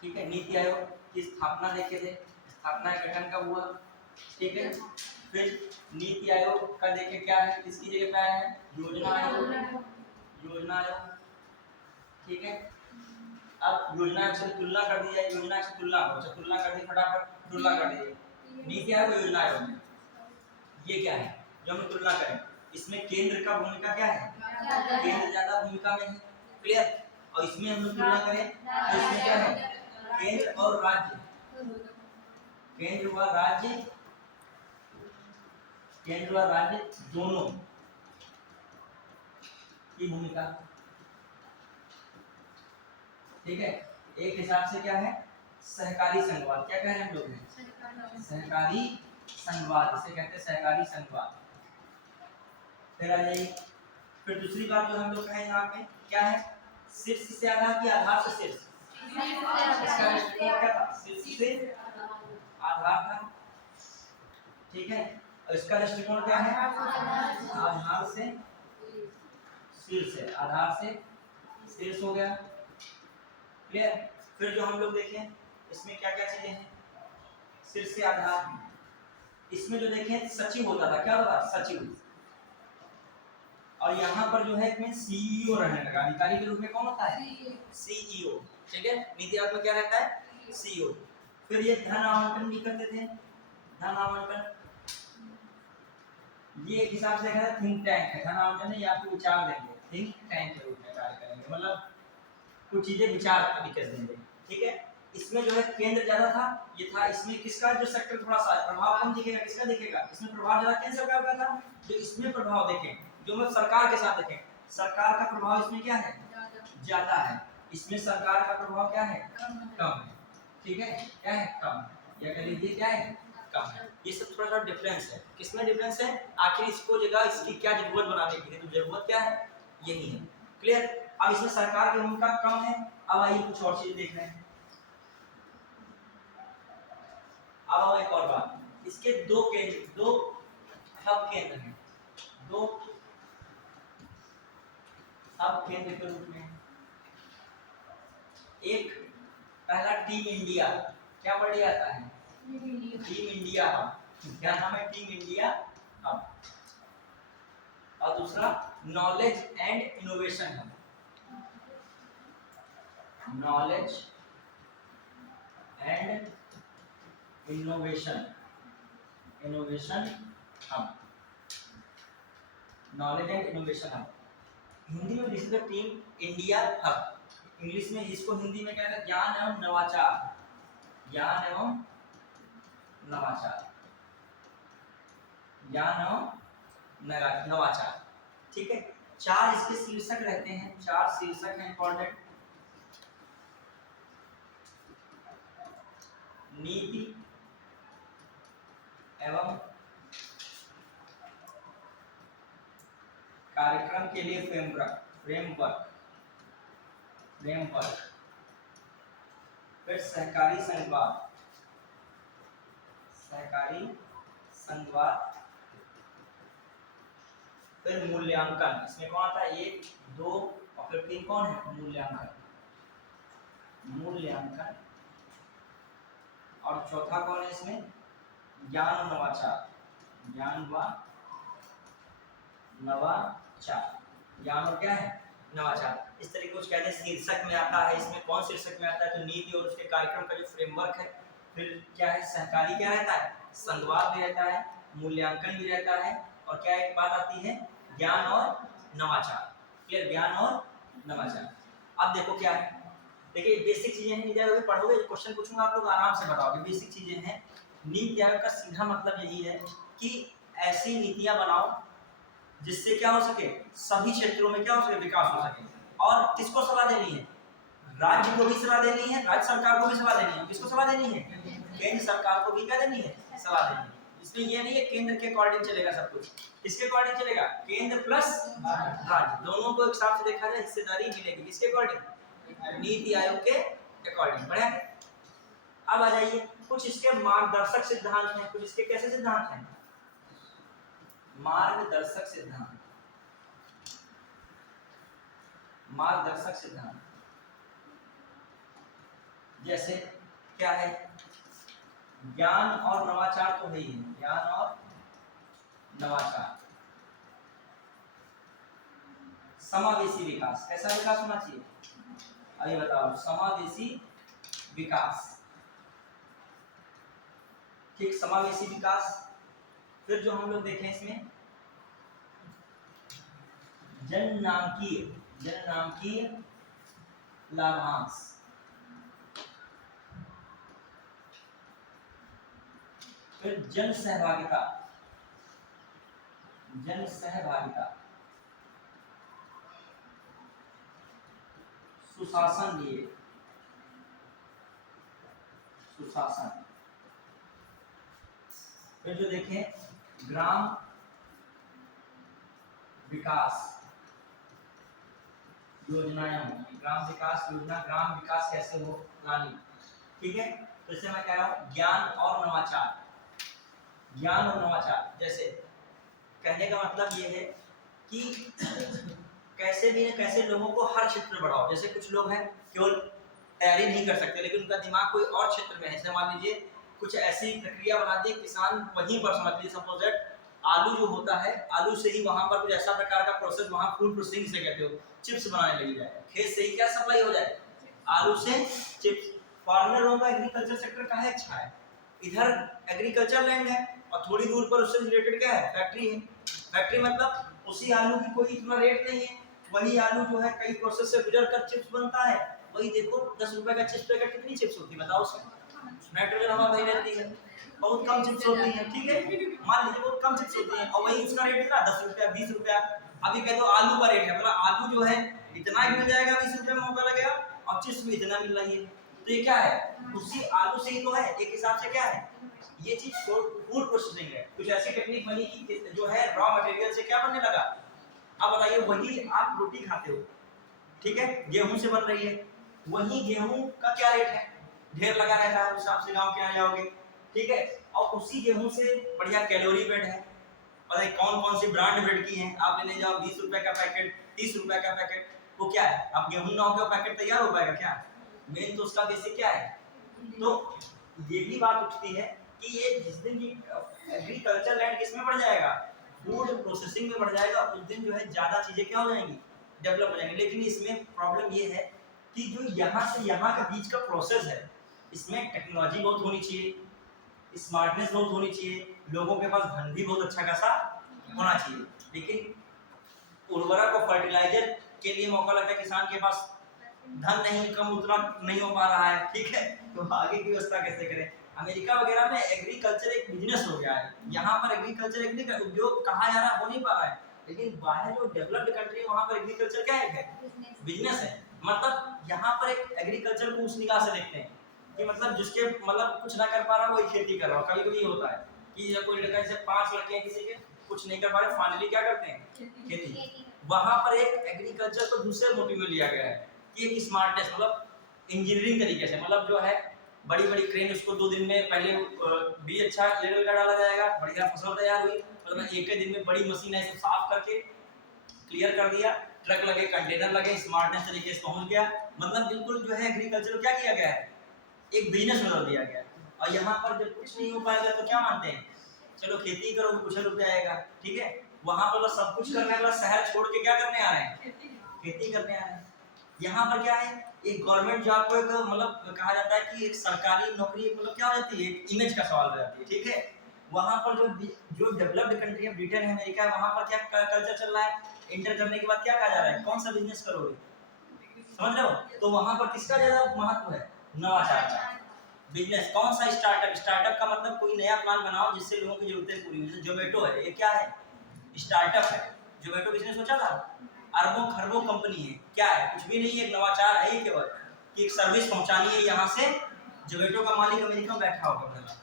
ठीक है, नीति आयोग की स्थापना देखे थे, स्थापना का गठन कब हुआ। ठीक है, फिर नीति आयोग का देखे क्या है, किसकी जगह पे आया है योजना आयोग। ठीक है, अब योजना से तुलना कर दी जाए, योजना से तुलना कर दी, फटाफट तुलना कर दीजिए नीति आयोग और योजना आयोग में। ये क्या है जो हम तुलना करें, इसमें केंद्र का भूमिका क्या है, केंद्र ज्यादा भूमिका में है। क्लियर। और इसमें हम लोग तुलना करें तो इसमें क्या है केंद्र और राज्य, केंद्र व राज्य दोनों की भूमिका। ठीक है, एक हिसाब से क्या है सहकारी संघवाद, क्या कह रहे हैं हम लोग सहकारी संघवाद, इसे कहते हैं सहकारी संघवाद। फिर आ जाइए, फिर दूसरी बात जो हम लोग कहें यहाँ पे क्या है, शीर्ष से आधार की आधार से शीर्ष, इसका दृष्टिकोण क्या था, शीर्ष से आधार था। ठीक है, और इसका दृष्टिकोण क्या है आधार से शीर्ष है, आधार से शीर्ष हो गया। क्लियर। फिर जो हम लोग देखें इसमें क्या क्या चीजें हैं, शीर्ष से आधार, इसमें जो देखें सचिव होता था, क्या होता था सचिव, और यहाँ पर जो है इसमें सीईओ रहने लगा, अधिकारी के रूप में कौन होता है सीईओ। ठीक है, नीति आयोग में क्या रहता है सीईओ। फिर ये धन आवंटन भी करते थे, धन आवंटन ये एक हिसाब से देखा थिंक टैंक है, धन आवंटन है, ये आपको विचार देंगे, थिंक टैंक के रूप में कार्य करेंगे, मतलब कुछ चीजें विचार कर देंगे। ठीक है, इसमें जो है केंद्र ज्यादा था, ये था इसमें किसका जो सेक्टर थोड़ा सा प्रभाव कम दिखेगा, किसका दिखेगा, इसमें प्रभाव ज्यादा केंद्र सरकार का था। जो इसमें प्रभाव देखें, जो मतलब सरकार के साथ देखें, सरकार का प्रभाव इसमें क्या है ज्यादा है, इसमें सरकार का प्रभाव क्या है कम है। ठीक है, क्या है कम, या कह लीजिए क्या है कम है। ये सब थोड़ा सा डिफरेंस है, किसमें डिफरेंस है, आखिर इसको जगह इसकी क्या जरूरत बनाने की है, तो जरूरत क्या है यही है। क्लियर। अब इसमें सरकार की भूमिका कम है। अब आइए कुछ और चीज देख रहे हैं। अब एक और बात, इसके दो हब केंद्र हैं, दो हब केंद्र के रूप में, एक पहला टीम इंडिया, क्या वर्ड आता है टीम इंडिया हब, क्या नाम है टीम इंडिया हब, और दूसरा knowledge and innovation hub, knowledge and innovation hub, knowledge and innovation hub. Hindi में this is the team India hub, English में इसको हिंदी में कहते हैं ज्ञान एवं नवाचार, ज्ञान एवं नवाचार, ज्ञान एवं नवाचार। ठीक है, चार इसके शीर्षक रहते हैं, चार शीर्षक हैं इंपॉर्टेंट, नीति एवं कार्यक्रम के लिए फ्रेमवर्क, फिर सहकारी संघवाद, फिर मूल्यांकन, इसमें कौन आता है 1 2 और फिर 3 कौन है मूल्यांकन, और चौथा कौन है इसमें ज्ञान व नवाचार, ज्ञान और क्या है नवाचार। इस तरीके कुछ कहते हैं शीर्षक में आता है, इसमें कौन शीर्षक में आता है तो नीति और उसके कार्यक्रम का जो फ्रेमवर्क है, फिर क्या है सहकारी क्या रहता है संघवाद भी रहता है, मूल्यांकन भी रहता है, और क्या एक बात आती है ज्ञान और नवाचार। क्लियर, ज्ञान और नवाचार। अब देखो क्या है, देखिए बेसिक चीजें हैं, जब पढ़ोगे क्वेश्चन पूछूंगा आप लोग आराम से बताओगे, बेसिक चीजें हैं। नीति आयोग का सीधा मतलब यही है कि ऐसी नीतियां बनाओ जिससे क्या हो सके सभी क्षेत्रों में क्या हो सके विकास हो सके। और किसको सलाह देनी है, राज्य को भी सलाह देनी है, राज्य सरकार को भी सलाह देनी है, किसको सलाह देनी है केंद्र सरकार को भी क्या देनी है, सलाह देनी है। इसमें ये नहीं है केंद्र के अकॉर्डिंग चलेगा सब कुछ, किसके अकॉर्डिंग चलेगा, केंद्र प्लस राज्य दोनों को एक साथ से देखा जाए हिस्सेदारी मिलेगी किसके अकॉर्डिंग, नीति आयोग के अकॉर्डिंग। बढ़िया। अब आ जाइए कुछ इसके मार्गदर्शक सिद्धांत हैं, कुछ इसके कैसे सिद्धांत हैं, मार्गदर्शक सिद्धांत। मार्गदर्शक सिद्धांत जैसे क्या है, ज्ञान और नवाचार तो है ही, ज्ञान और नवाचार। समावेशी विकास, कैसा विकास होना चाहिए, अभी बताओ, समावेशी विकास। ठीक, समावेशी विकास। फिर जो हम लोग देखें इसमें जननांकीय, जननांकीय लाभांश। फिर जन सहभागिता, जन सहभागिता। सुशासन लिए, सुशासन। फिर जो देखें ग्राम विकास योजनाएं होंगी, ग्राम विकास योजना, ग्राम विकास कैसे हो प्लानिंग। ठीक है, तो इससे मैं कह रहा हूं ज्ञान और नवाचार, ज्ञान और नवाचार। जैसे कहने का मतलब ये है कि कैसे भी न कैसे लोगों को हर क्षेत्र में बढ़ाओ। जैसे कुछ लोग हैं केवल तैयारी नहीं कर सकते लेकिन उनका दिमाग कोई और क्षेत्र में है, जैसे मान लीजिए कुछ ऐसी प्रक्रिया बना दी किसान वहीं पर समझ लीजिए सपोज दैट आलू जो होता है, आलू से ही वहां पर कुछ ऐसा प्रकार का प्रोसेस, वहां फूड प्रोसेसिंग से कहते हो, चिप्स बनाने लगी जाए, खेत से ही क्या सप्लाई हो जाए, आलू से चिप्स। फॉर्मरों का एग्रीकल्चर सेक्टर का है अच्छा है, इधर एग्रीकल्चर लैंड है और थोड़ी दूर पर उससे रिलेटेड क्या है, फैक्ट्री है। फैक्ट्री मतलब उसी आलू की कोई इतना रेट नहीं है, वही आलू जो है कई प्रोसेस से गुजर कर चिप्स बनता है। वही देखो 10 रुपए का चिप्स पैकेट कितनी चिप्स होती है बताओ, उसमें नाइट्रोजन हवा भरी रहती है, बहुत कम चिप्स होती है। ठीक है, मान लीजिए बहुत कम चिप्स होती है और वही उसका रेट कितना 10 रुपया 20 रुपया। अभी कह दो आलू का रेट है, मतलब आलू जो है इतना ही मिल जाएगा, 20 रुपये में मौका लगेगा और चिप्स में इतना मिल रही है। तो ये क्या है, उसी आलू से ही तो है, एक हिसाब से क्या है, ये चीज फूड प्रोसेसिंग है। कुछ ऐसी टेक्निक बनी कि जो है रॉ मटेरियल से क्या बनने लगा। अब बताइए वही आप रोटी खाते हो, ठीक है, गेहूं से बन रही है, वही गेहूं का क्या रेट है, ढेर लगा रहता है, उस हिसाब से गांव के आ जाओगे। ठीक है, और उसी गेहूं से बढ़िया कैलोरी ब्रेड है, पता है कौन कौन सी ब्रांड ब्रेड की है, आप लेने जाओ 20 रुपए का पैकेट 30 रुपए का पैकेट, वो क्या है, अब गेहूं ना हो का पैकेट तैयार हो पाएगा क्या, मेन तो उसका बेसिक क्या है। तो ये भी बात उठती है कि ये जिस दिन एग्रीकल्चर लैंड किसमें बढ़ जाएगा, फूड प्रोसेसिंग में बढ़ जाएगा, उस दिन जो है ज्यादा चीजें क्या हो जाएंगी, डेवलप हो जाएंगी। लेकिन इसमें प्रॉब्लम ये है कि जो यहाँ से यहाँ के बीच का प्रोसेस है, इसमें टेक्नोलॉजी बहुत होनी चाहिए, स्मार्टनेस बहुत होनी चाहिए, लोगों के पास धन भी बहुत अच्छा खासा होना चाहिए। लेकिन उर्वरक और फर्टिलाइजर के लिए मौका लगता है किसान के पास धन नहीं, कम उतना नहीं हो पा रहा है। ठीक है, तो आगे की व्यवस्था कैसे करें। अमेरिका वगैरह में एग्रीकल्चर एक बिजनेस हो गया है, यहाँ पर एग्रीकल्चर एक उद्योग कहा जा रहा हो नहीं पा रहा है, लेकिन बाहर जो डेवलप्ड कंट्री है वहाँ पर एग्रीकल्चर क्या है, बिजनेस है। मतलब यहाँ पर एक एग्रीकल्चर को उस निगाह से देखते हैं कि मतलब जिसके मतलब कुछ ना कर पा रहा वही खेती कर रहा हो। कभी कभी होता है कि कोई लड़का जैसे 5 लड़के हैं किसी के कुछ नहीं कर पा रहे, फाइनली क्या करते हैं, खेती। वहाँ पर एक एग्रीकल्चर को दूसरे मोटिव में लिया गया है कि एक स्मार्टनेस, मतलब इंजीनियरिंग तरीके से, मतलब जो है बड़ी बड़ी क्रेन, उसको 2 दिन में पहले बीज अच्छा लेवल का डाला जाएगा, बढ़िया फसल तैयार हुई, मतलब एक ही दिन में बड़ी मशीन है साफ करके क्लियर कर दिया, ट्रक लगे, कंटेनर लगे, स्मार्टनेस तरीके से पहुंच गया। मतलब बिल्कुल जो है एग्रीकल्चर क्या किया गया है, एक बिजनेस बदल दिया गया। और यहाँ पर जब कुछ नहीं हो पाएगा तो क्या मानते हैं, चलो खेती करो कुछ रुपया आएगा। ठीक है, वहां पर सब कुछ करने के बाद शहर छोड़ के क्या करने आ रहे हैं, खेती करने आ रहे हैं। यहाँ पर क्या है, एक गवर्नमेंट जॉब को एक मतलब कहा जाता है कि एक सरकारी नौकरी मतलब क्या हो जाती है, एक इमेज का सवाल हो जाती है। ठीक है, वहां पर जो डेवलप्ड कंट्री है, ब्रिटेन है, अमेरिका है, वहां पर क्या कल्चर चल रहा है, इंटर करने के बाद क्या कहा जा रहा है, कौन सा बिजनेस करोगे, समझ रहे हो। तो वहां पर किसका ज्यादा महत्व है, नवाचार का, बिजनेस। कौन सा स्टार्टअप, स्टार्टअप का मतलब कोई नया प्लान बनाओ जिससे लोगों की जरूरतें पूरी हो। जैसे जोमेटो है, ये क्या है, स्टार्टअप है। जोमेटो बिजनेस सोचा था, अरबों खरबों कंपनी है, क्या है, कुछ भी नहीं, एक नवाचार है ये केवल कि एक सर्विस पहुंचानी है यहाँ से जोमेटो का मालिक अमेरिका में बैठा होगा अपना,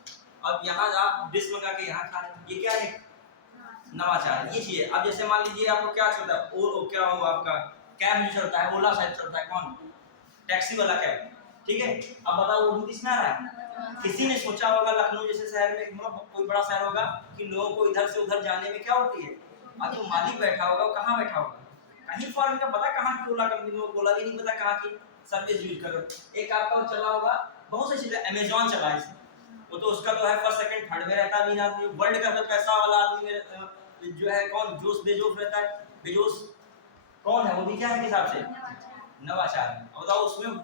अब यहाँ आप डिश मंगा के यहाँ खा रहे हैं, ये क्या है? नवाचार। ये चीज है। अब जैसे मान लीजिए आपको क्या चलता है, ओ क्या हो आपका कैब जो चलता है, ओला शायद चलता है, कौन? टैक्सी वाला कैब, ठीक है। अब बताओ वो भी किसमें आ रहा है? किसी ने सोचा होगा लखनऊ जैसे शहर में, मतलब कोई बड़ा शहर होगा, कि लोगों को इधर से उधर जाने में क्या होती है, अब जो मालिक बैठा होगा वो कहाँ बैठा होगा? कहीं फॉरेन का, पता कहाँ की ओला कंपनी में, ओला भी नहीं पता कहाँ की सर्विस यूज करो। एक आपका चला होगा, बहुत सी चीजें, अमेजॉन चला है, वो तो उसका तो है फर्स्ट सेकंड थर्ड में रहता है आदमी, वर्ल्ड का तो पैसा वाला आदमी जो है कौन, जोस बेजोस रहता है, बेजोस कौन है, वो भी क्या है के हिसाब से नवाचार है। अब बताओ उसमें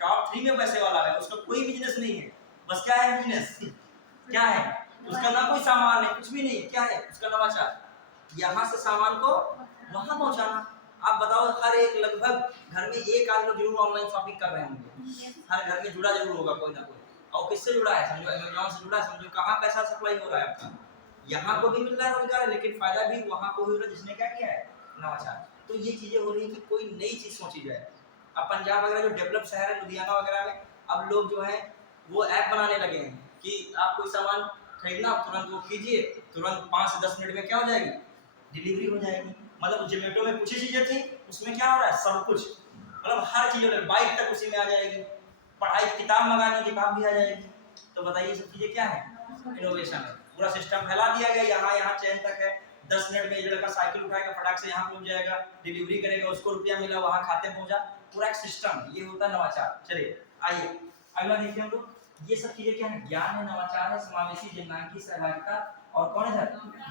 टॉप 3 में पैसे वाला है, उसका कोई बिजनेस नहीं है, बस क्या है बिजनेस, क्या है उसका, ना कोई सामान है, कुछ भी नहीं, क्या है उसका नवाचार, यहाँ से सामान को वहां पहुंचाना। आप बताओ हर एक लगभग घर में एक आदमी जरूर ऑनलाइन शॉपिंग कर रहे होंगे, हर घर में जुड़ा जरूर होगा कोई ना कोई, और किससे जुड़ा है, समझो अमेज़न से जुड़ा है, समझो कहाँ पैसा सप्लाई हो रहा है आपका, यहाँ को भी मिल रहा है रोजगार, लेकिन फायदा भी वहाँ को भी हो रहा है जिसने क्या किया है, नवाचार। तो ये चीजें हो रही है कि कोई नई चीज सोची जाए। अब पंजाब वगैरह जो डेवलप शहर है, लुधियाना वगैरह में, अब लोग जो है वो ऐप बनाने लगे हैं कि आप कोई सामान खरीदना, तुरंत वो कीजिए, तुरंत 5 से 10 मिनट में क्या हो जाएगी, डिलीवरी हो जाएगी। मतलब जोमेटो में कुछ ही चीजें थी, उसमें क्या हो रहा है, सब कुछ, मतलब हर चीज, बाइक तक उसी में आ जाएगी, पढ़ाई किताब मंगानी, किताब भी आ जाएगी। तो बताइए सब चीजें क्या है, इनोवेशन है। पूरा सिस्टम फैला दिया गया, यहाँ चैन तक है, 10 मिनट में ये लड़का साइकिल उठाएगा, फटाक से यहाँ पहुंच जाएगा, डिलीवरी करेगा, उसको रुपया मिला, वहाँ खाते में पहुंचा, पूरा एक सिस्टम, ये होता है नवाचार। चलिए आइए अगला देखिए हम लोग, ये सब चीजें क्या है, ज्ञान है, नवाचार है, समावेशी जननांकी सहभागिता, और कौन है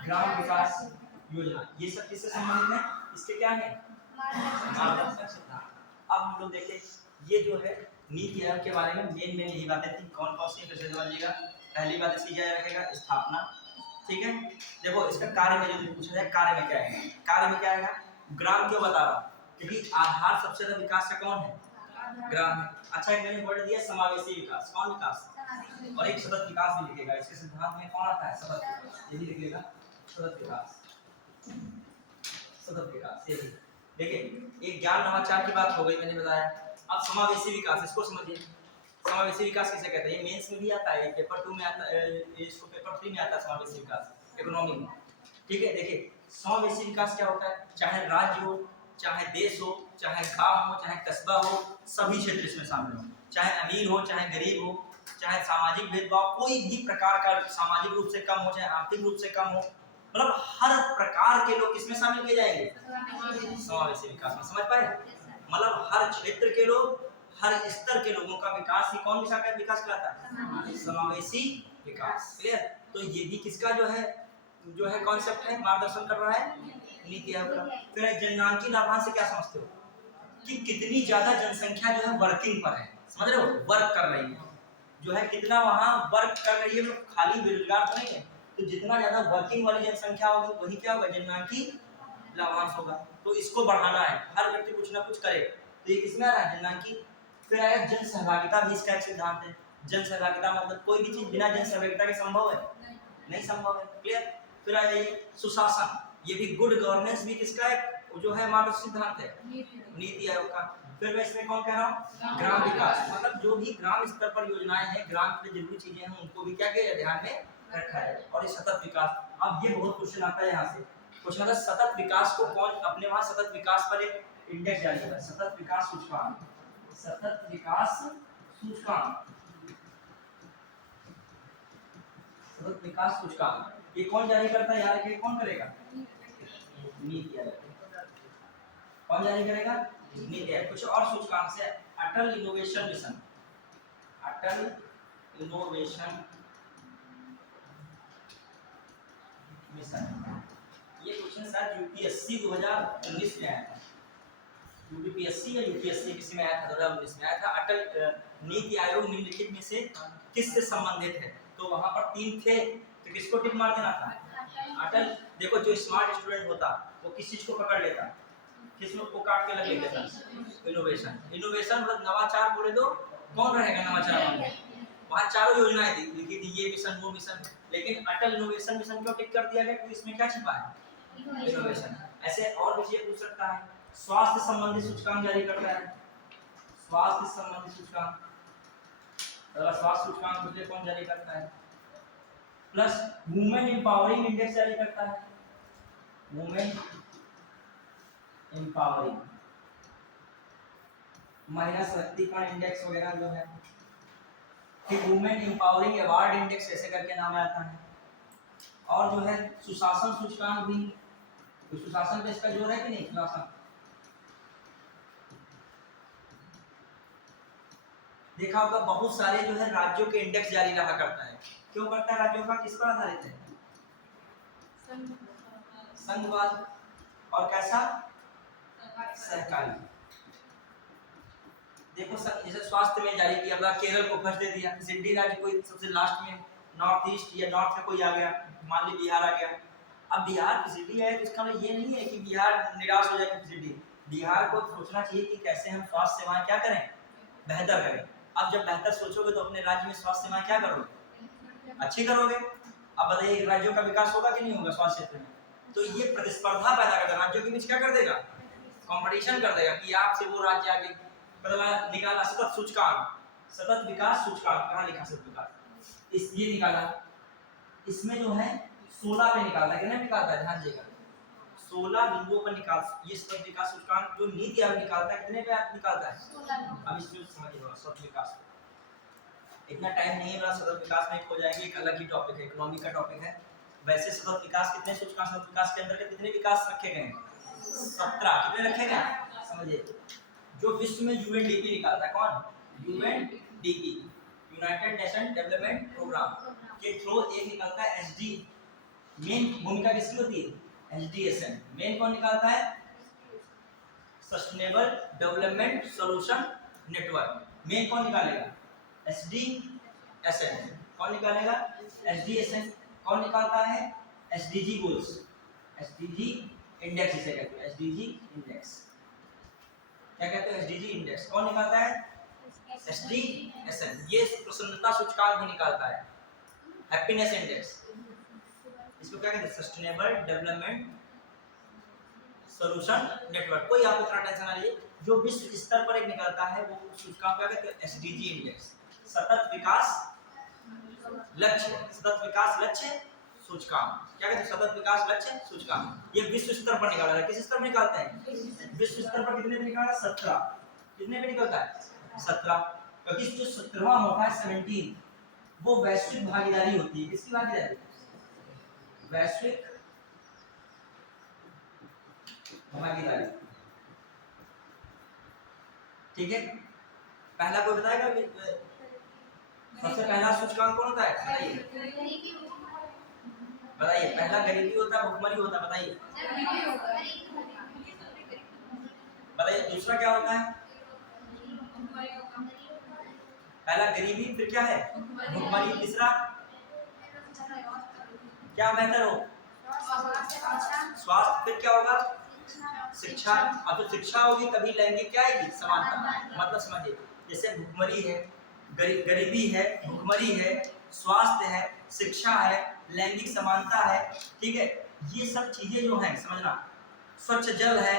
ग्राम विकास योजना, ये सब किससे संबंधित है, इसके क्या है मार्गदर्शक सिद्धांत। अब हम लोग देखें ये जो है नीति आयोग के बारे में मेन यही बातें थी, कौन कौन सी कैसे समझिएगा। पहली बात इसकी क्या रखेगा, स्थापना, ठीक है। देखो इसका कार्य में जो पूछा जाए, कार्य में क्या है, कार्य में क्या है, ग्राम क्यों बता रहा हूँ, क्योंकि आधार सबसे ज्यादा विकास का कौन है, ग्राम है। अच्छा एक मैंने वर्ड दिया समावेशी विकास, कौन विकास, और एक सतत विकास भी लिखेगा, इसके सिद्धांत में कौन आता है, सतत विकास, ये भी लिखेगा, सतत विकास, सतत विकास। ये देखिए एक ज्ञान नवाचार की बात हो गई, मैंने बताया। अब समावेशी विकास, इसको समझिए, समावेशी विकास किसे कहते हैं, ये मेंस में भी आता है, पेपर 2 में आता है, इसको पेपर 3 में आता है समावेशी विकास, इकोनॉमी में, ठीक है। देखिए समावेशी विकास क्या होता है, चाहे राज्य हो, चाहे देश हो, चाहे गांव हो, चाहे कस्बा हो, सभी क्षेत्र इसमें शामिल हो, चाहे अमीर हो, चाहे गरीब हो, चाहे सामाजिक भेदभाव, कोई भी प्रकार का, सामाजिक रूप से कम हो, चाहे आर्थिक रूप से कम हो, मतलब हर प्रकार के लोग इसमें शामिल किए जाएंगे समावेशी विकास में, समझ पाए, मतलब हर क्षेत्र के लोग, हर स्तर के लोगों का विकास ही कौन विकास कहलाता है, समावेशी विकास, क्लियर। तो ये भी किसका जो है कॉन्सेप्ट है, मार्गदर्शन कर रहा है नीति आयोग का। फिर जननांकी लाभांश से क्या समझते हो, कि कितनी ज्यादा जनसंख्या जो है वर्किंग पर है, समझ रहे हो, वर्क कर रही है, जो है कितना वहाँ वर्क कर रही है, तो खाली बेरोजगार तो नहीं है, तो जितना ज्यादा वर्किंग वाली जनसंख्या होगी वही क्या होगा, जननांकी लाभांश होगा। तो इसको बढ़ाना है, हर व्यक्ति कुछ ना कुछ करे, तो ये किसमें आ रहा है, जननांकी। फिर आएगा जन सहभागिता, भी इसका एक सिद्धांत है। जन सहभागिता मतलब कोई भी चीज बिना जन सहभागिता के संभव है, नहीं संभव है, क्लियर। फिर आ जाइए सुशासन, ये भी गुड गवर्नेंस भी किसका है, जो है मार्गदर्शक सिद्धांत है नीति आयोग का। फिर मैं इसमें कौन कह रहा हूँ, ग्राम विकास, मतलब जो भी ग्राम स्तर पर योजनाएं हैं, ग्राम में जरूरी चीजें हैं, उनको भी क्या किया ध्यान में रखा है। और ये सतत विकास, अब ये बहुत क्वेश्चन आता है यहाँ से, क्वेश्चन आता है सतत विकास को कौन, अपने वहां सतत विकास पर एक इंडेक्स जारी होता है, सतत विकास सूचकांक, सतत विकास सूचकांक, सतत विकास सूचकांक, ये कौन जारी करता है, याद रखिए कौन करेगा, नीति आयोग। कौन जारी करेगा, नीति आयोग। कुछ और सूचकांक से, अटल इनोवेशन मिशन, अटल इनोवेशन मिशन, ये क्वेश्चन शायद यूपीएससी 2019 में आया था, यूपीएससी या यूपीएससी किसी में आया था, 2019 में आया था। अटल नीति आयोग निम्नलिखित में से किससे संबंधित है, तो वहां पर 3 थे, तो किसको टिक मार देना था, अटल। देखो जो स्मार्ट स्टूडेंट होता वो किस चीज को पकड़ लेता, किस को काट के लग लेता, इनोवेशन। इनोवेशन मतलब नवाचार बोले तो कौन रहेगा नवाचार वाले, वहाँ चारों योजनाएं थी लिखी थी, ये मिशन वो मिशन, लेकिन अटल इनोवेशन मिशन क्यों टिक कर दिया गया, क्योंकि इसमें क्या छिपा है, इनोवेशन। ऐसे और भी चीजें पूछ सकता है। स्वास्थ्य संबंधी सूचकांक जारी करता है, स्वास्थ्य संबंधी सूचकांक, अगर स्वास्थ्य सूचकांक दूसरे कौन जारी करता है? प्लस वुमेन एम्पावरिंग इंडेक्स जारी करता है, वुमेन एम्पावरिंग माइनस शक्तिकरण इंडेक्स वगैरह जो है, फिर वुमेन एम्पावरिंग अवार्ड इंडेक्स ऐसे करके नाम आता है। और जो है सुशासन सूचकांक भी, तो सुशासन पे इसका जोर है कि नहीं? सुशासन देखा होगा बहुत सारे जो है राज्यों के इंडेक्स जारी रहा करता है। क्यों करता है? राज्यों का किस पर आधारित है? संघवाद। और कैसा? सहकारी। देखो सर, जैसे स्वास्थ्य में जारी किया, अपना केरल को फर्स्ट दे दिया, सिंधी राज्य कोई सबसे लास्ट में, नॉर्थ ईस्ट या नॉर्थ में कोई आ गया, मान ली बिहार आ गया। अब बिहार पीसीडी है तो इसका मतलब ये नहीं है कि बिहार निराश हो जाएगा पीसीडी। बिहार को सोचना चाहिए कि कैसे हम स्वास्थ्य सेवाएं क्या करें, बेहतर करें। अब जब बेहतर सोचोगे तो अपने राज्य में स्वास्थ्य सेवाएं क्या करोगे, अच्छी करोगे। अब बताइए राज्यों का विकास होगा कि नहीं होगा स्वास्थ्य क्षेत्र में? तो ये प्रतिस्पर्धा पैदा कर देगा, राज्यों के बीच क्या कर देगा, कंपटीशन कर देगा कि आपसे वो राज्य आगे। मतलब निकाला सतत सूचकांक, सतत विकास सूचकांक, कहाँ लिखा सतत विकास, इस ये निकाला। इसमें जो है 16 पे निकालता है, कितने निकालता है ध्यान दीजिएगा, 16 बिंदुओं पर निकाल, ये सतत विकास सूचकांक जो नीति आयोग निकालता है कितने पे निकालता है? अब इसको समझिए सतत विकास, इतना टाइम नहीं है मेरा, सतत विकास में खो जाएंगे, एक अलग ही टॉपिक है, इकोनॉमी का टॉपिक है। वैसे सतत विकास कितने सूचकांक, सतत विकास के अंतर्गत कितने विकास रखे गए हैं? 17। कितने रखे गए समझिए। जो विश्व में यूएनडीपी निकालता है, कौन? UNDP, united nation development programme के थ्रू एक निकलता है एसडी। मेन भूमिका किसकी होती है? एसडीएसएन। मेन कौन निकालता है? Sustainable development solution network. Main कौन निकालेगा? एसडीएसएन। कौन निकालेगा? एसडीएसएन। कौन निकालता है? एसडीजी गोल्स, एसडीजी इंडेक्स इसे कहते हैं, एसडीजी इंडेक्स। क्या कहते हैं? SDG index. कौन निकालता है? एसडीएसएन। ये प्रसन्नता सूचकांक भी निकालता है, हैप्पीनेस इंडेक्स। इसको क्या कहते हैं? Sustainable development solution network. कोई आप इतना टेंशन ना लीजिए, जो विश्व स्तर पर एक निकलता है वो सूचकांक क्या कहते हैं? एसडीजी इंडेक्स, सतत विकास लक्ष्य, सतत विकास लक्ष्य सूचकांक। क्या कहते हैं? सतत विकास लक्ष्य सूचकांक। ये विश्व स्तर पर निकाला है। किस स्तर पर निकालता है? विश्व स्तर पर। कितने पे निकाला? 17। कितने पे निकलता है? 17। क्योंकि जो 17वां होता है 17, वो वैश्विक भागीदारी होती है। किसकी भागीदारी? वैश्विक भागीदारी। ठीक है, पहला कोई बताएगा सबसे पहला सूचकांक कौन होता है? बताइए बताइए। पहला गरीबी होता है, भुखमरी होता है? बताइए बताइए। दूसरा क्या होता है? पहला गरीबी, फिर क्या है? भुखमरी। तीसरा क्या बेहतर हो? स्वास्थ्य। फिर क्या होगा? शिक्षा। अब तो शिक्षा होगी तभी लैंगिक क्या आएगी? समानता। मतलब समझिए, जैसे भुखमरी है, गरीबी है, भुखमरी है, स्वास्थ्य है, शिक्षा है, लैंगिक समानता है। ठीक है, ये सब चीजें जो हैं समझना, स्वच्छ जल है,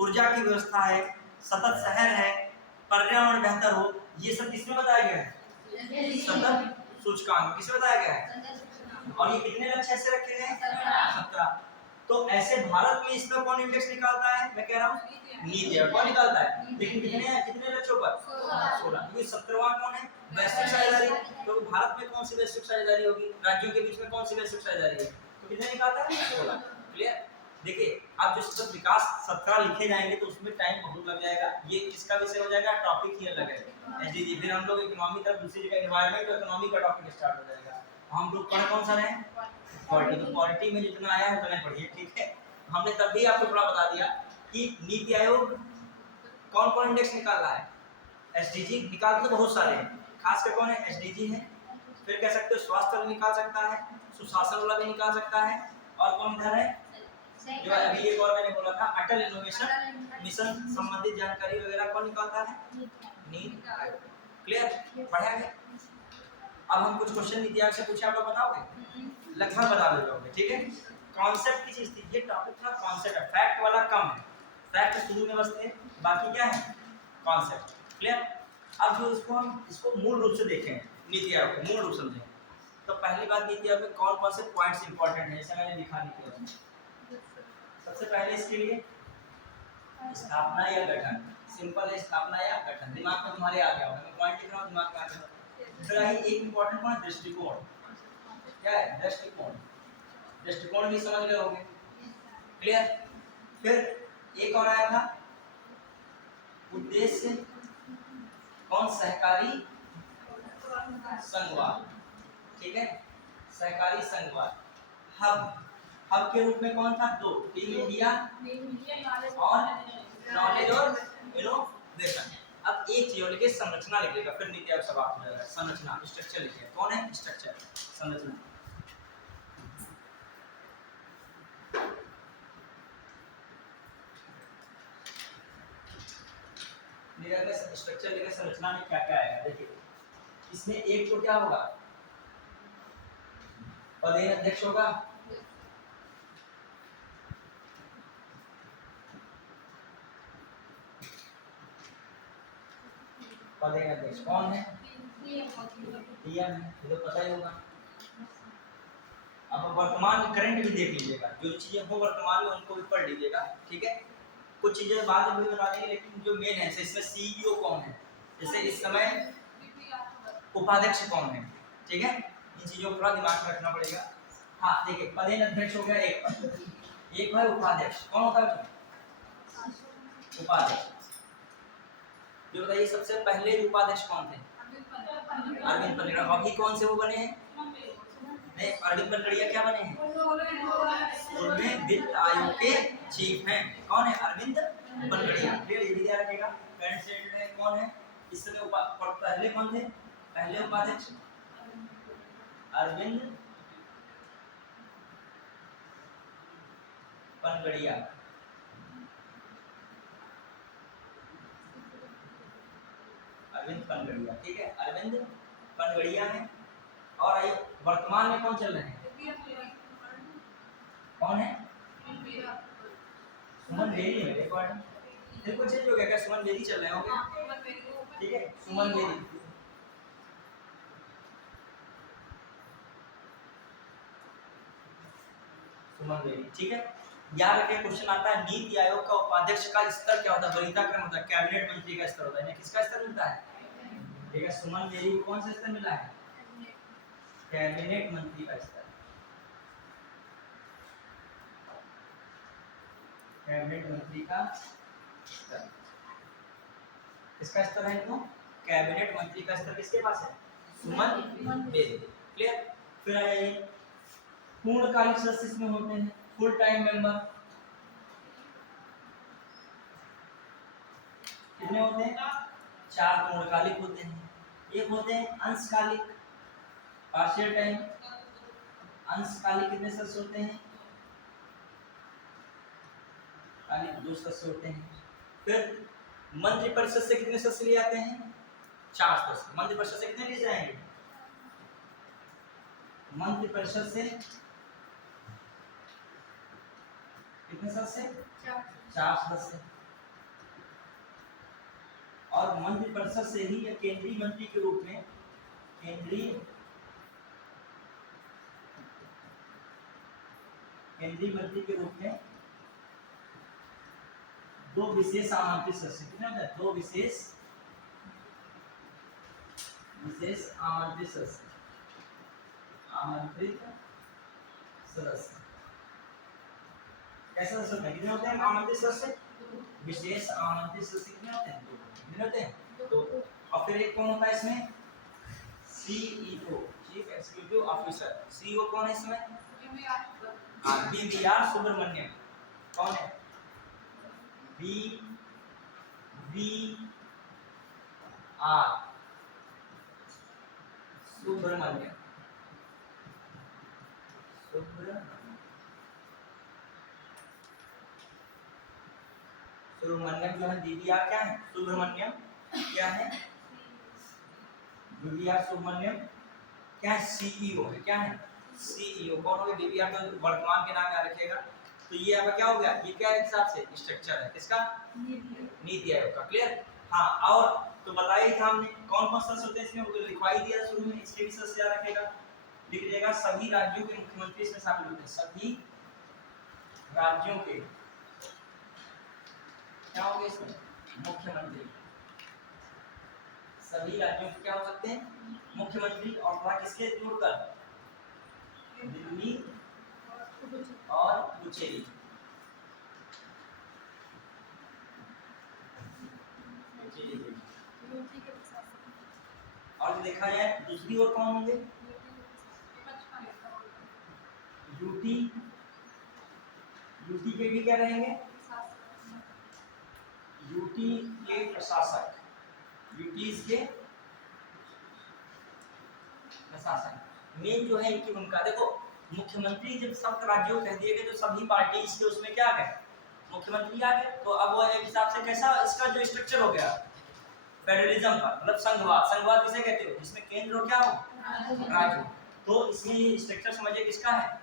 ऊर्जा की व्यवस्था है, सतत शहर है, पर्यावरण बेहतर हो, ये सब किसमें बताया गया है? सतत सूचकांक। किसमें बताया गया है? और ये कितने लक्ष्य ऐसे रखे गए? 17। तो ऐसे भारत में इसमें कौन इंडेक्स निकालता है? मैं कह रहा हूँ नीति आयोग। कौन निकालता है? लेकिन कितने लक्ष्यों पर? 16। क्योंकि 17वां कौन है? वैश्विक साझेदारी। तो भारत में कौन सी वैश्विक साझेदारी होगी? राज्यों के बीच में कौन सी वैश्विक साझेदारी है? तो कितने निकालता है? 16। क्लियर? देखिए, आप जो सतत विकास 17 लिखे जाएंगे तो उसमें टाइम बहुत लग जाएगा। ये किसका विषय हो जाएगा? टॉपिक ही अलग है एसडीजी। फिर हम लोग इकोनॉमी तरफ, दूसरी जगह एनवायरनमेंट और इकोनॉमी का टॉपिक स्टार्ट हो जाएगा। हम लोग पढ़ कौन सा रहे? पॉलिटी। तो पॉलिटी में जितना आया है उतना पढ़िए। ठीक है, हमने तब भी आपको थोड़ा बता दिया कि नीति आयोग कौन कौन इंडेक्स निकाल रहा है। एसडीजी निकालते तो बहुत सारे हैं, खास कर कौन है? एसडीजी है। फिर कह सकते हो स्वास्थ्य वाला निकाल सकता है, सुशासन वाला भी निकाल सकता है। और कौन इधर है जो अभी एक और मैंने बोला था, अटल इनोवेशन मिशन संबंधित जानकारी वगैरह कौन निकालता है? नीति आयोग। क्लियर? पढ़ा गया। अब हम कुछ क्वेश्चन नीति आयोग से पूछे, आप लोग बताओगे? लगभग बता दोगे। ठीक है, कॉन्सेप्ट की चीज थी, ये टॉपिक था कॉन्सेप्ट। फैक्ट वाला कम है, फैक्ट शुरू में बसते हैं, बाकी क्या है? कॉन्सेप्ट। क्लियर? अब जो इसको मूल रूप से देखें, नीति आयोग को मूल रूप समझें, तो पहली बात नीति आयोग में कौन कौन से पॉइंट्स इंपॉर्टेंट है, जैसे मैंने लिखा नीति आयोग में। सबसे पहले इसके लिए स्थापना या गठन, सिंपल है, स्थापना या गठन, दिमाग में तुम्हारे आ गया होगा, मैं पॉइंट लिख रहा हूँ दिमाग में आ गया। फिर आई एक इंपॉर्टेंट पॉइंट दृष्टिकोण, क्या है दृष्टिकोण, दृष्टिकोण भी समझ गए होंगे, क्लियर। फिर एक और आया था उद्देश्य, कौन, सहकारी संघवाद, ठीक है, सहकारी संघवाद। हब, हब के रूप में कौन था, दो, टीम इंडिया और नॉलेज और इनोवेशन। अब एक चीज और लिखे, संरचना लिखेगा, फिर नीति आयोग सब हो जाएगा। संरचना, स्ट्रक्चर लिखे, कौन है स्ट्रक्चर, संरचना। स्ट्रक्चर लिखे, संरचना में क्या क्या आएगा देखिए। इसमें एक तो क्या होगा, पदेन अध्यक्ष होगा, पदेन अध्यक्ष कौन है, डीएम है, ये तो पता ही होगा। अब वर्तमान करंट भी देख लीजिएगा, जो चीजें हो वर्तमान में उनको भी पढ़ लीजिएगा, ठीक है। कुछ चीजें बाद में भी बता देंगे, लेकिन जो मेन है, इसमें सीईओ कौन है, जैसे इस समय उपाध्यक्ष कौन है, ठीक है, इन चीजों को थोड़ा दिमाग में रखना पड़ेगा। हाँ देखिए, पदेन अध्यक्ष हो गया एक पद, एक है उपाध्यक्ष, कौन होता है उपाध्यक्ष। जो बताइए सबसे पहले उपाध्यक्ष कौन थे, अरविंद पनगड़िया। अभी कौन से वो बने हैं, नहीं, अरविंद पनगड़िया क्या बने हैं, 16वें वित्त आयोग के चीफ हैं, कौन है, अरविंद पनगड़िया। ये भी याद रखिएगा, करंट स्टेट में कौन है इस समय पहले कौन थे, पहले उपाध्यक्ष अरविंद पनगड़िया। अरविंद पनगड़िया, ठीक है, अरविंद पनगड़िया है। और आइए वर्तमान में कौन चल रहे हैं, कौन है, सुमन बेरी है, देखो चेंज हो गया क्या, सुमन बेरी चल रहे होंगे, ठीक है, सुमन बेरी। सुमन बेरी, ठीक है। याद रखिए क्वेश्चन आता है नीति आयोग का उपाध्यक्ष का स्तर क्या होता है, वरीयता क्रम होता है, कैबिनेट मंत्री का स्तर होता है, किसका स्तर मिलता है, ठीक है, सुमन बेरी को कौन सा स्तर मिला है, कैबिनेट मंत्री का स्तर, कैबिनेट मंत्री का स्तर, किसका स्तर है इनको, कैबिनेट मंत्री का स्तर किसके पास है, सुमन बेरी, क्लियर। फिर आइए पूर्णकालिक सदस्य इसमें होते हैं, फुल टाइम मेंबर कितने होते हैं, 4 पूर्णकालिक होते हैं, एक होते हैं अंशकालिक, पार्शियल टाइम। अंशकालिक कितने सदस्य होते हैं, कालिक 2 सदस्य होते हैं। फिर मंत्रि परिषद से कितने सदस्य लिए आते हैं, 4 सदस्य। मंत्रि परिषद से कितने लिए जाएंगे, मंत्रि परिषद से कितने सदस्य, 4 सदस्य। और मंत्रि परिषद से ही या केंद्रीय मंत्री के रूप में, केंद्रीय मंत्री के रूप में 2 विशेष आमंत्रित सदस्य, कितने होते हैं, 2 विशेष आमंत्रित सदस्य, आमंत्रित सदस्य। कैसे सदस्य होते हैं, कितने होते हैं आमंत्रित सदस्य, विशेष आमंत्रित सदस्य कितने होते हैं, 2, कितने होते हैं, 2। और फिर एक कौन होता है इसमें, CEO, chief executive officer. CEO कौन है इसमें, बीवीआर सुब्रमण्यम, कौन है, बीवीआर सुब्रमण्यम, सुब्रमण्यम जो है, बीवीआर क्या है, सुब्रमण्यम क्या है, बीवीआर सुब्रमण्यम क्या है, सीईओ है, क्या है, सीईओ। कौन हो गया, बीवीआर तो वर्तमान के नाम याद रखिएगा। तो ये आपका क्या हो गया, ये क्या हिसाब से स्ट्रक्चर है, किसका, नीति आयोग का, क्लियर। हाँ, और तो बताया ही था हमने कौन कौन सा होते हैं इसमें, वो लिखवाई दिया शुरू में। इसके भी सबसे याद रखेगा, लिख देगा सभी राज्यों के मुख्यमंत्री इसमें शामिल होते हैं। सभी राज्यों के क्या होंगे इसमें? मुख्यमंत्री। सभी राज्यों के क्या हो सकते हैं? मुख्यमंत्री। और थोड़ा किसके जोड़कर? दिल्ली और पुडुचेरी। और देखा जाए दूसरी ओर कौन होंगे? यूटी। यूटी के भी क्या रहेंगे? यूटी के प्रशासक। यूटीज के प्रशासक मेन जो है इनकी भूमिका। देखो मुख्यमंत्री जब सब राज्यों कह दिए गए तो सभी पार्टीज के उसमें क्या गए? मुख्यमंत्री आ गए। तो अब वो एक हिसाब से कैसा इसका जो स्ट्रक्चर हो गया फेडरलिज्म का, मतलब संघवाद। संघवाद किसे कहते हो? जिसमें केंद्र हो क्या हो? राज्य। तो इसमें ये स्ट्रक्चर समझिए किसका है?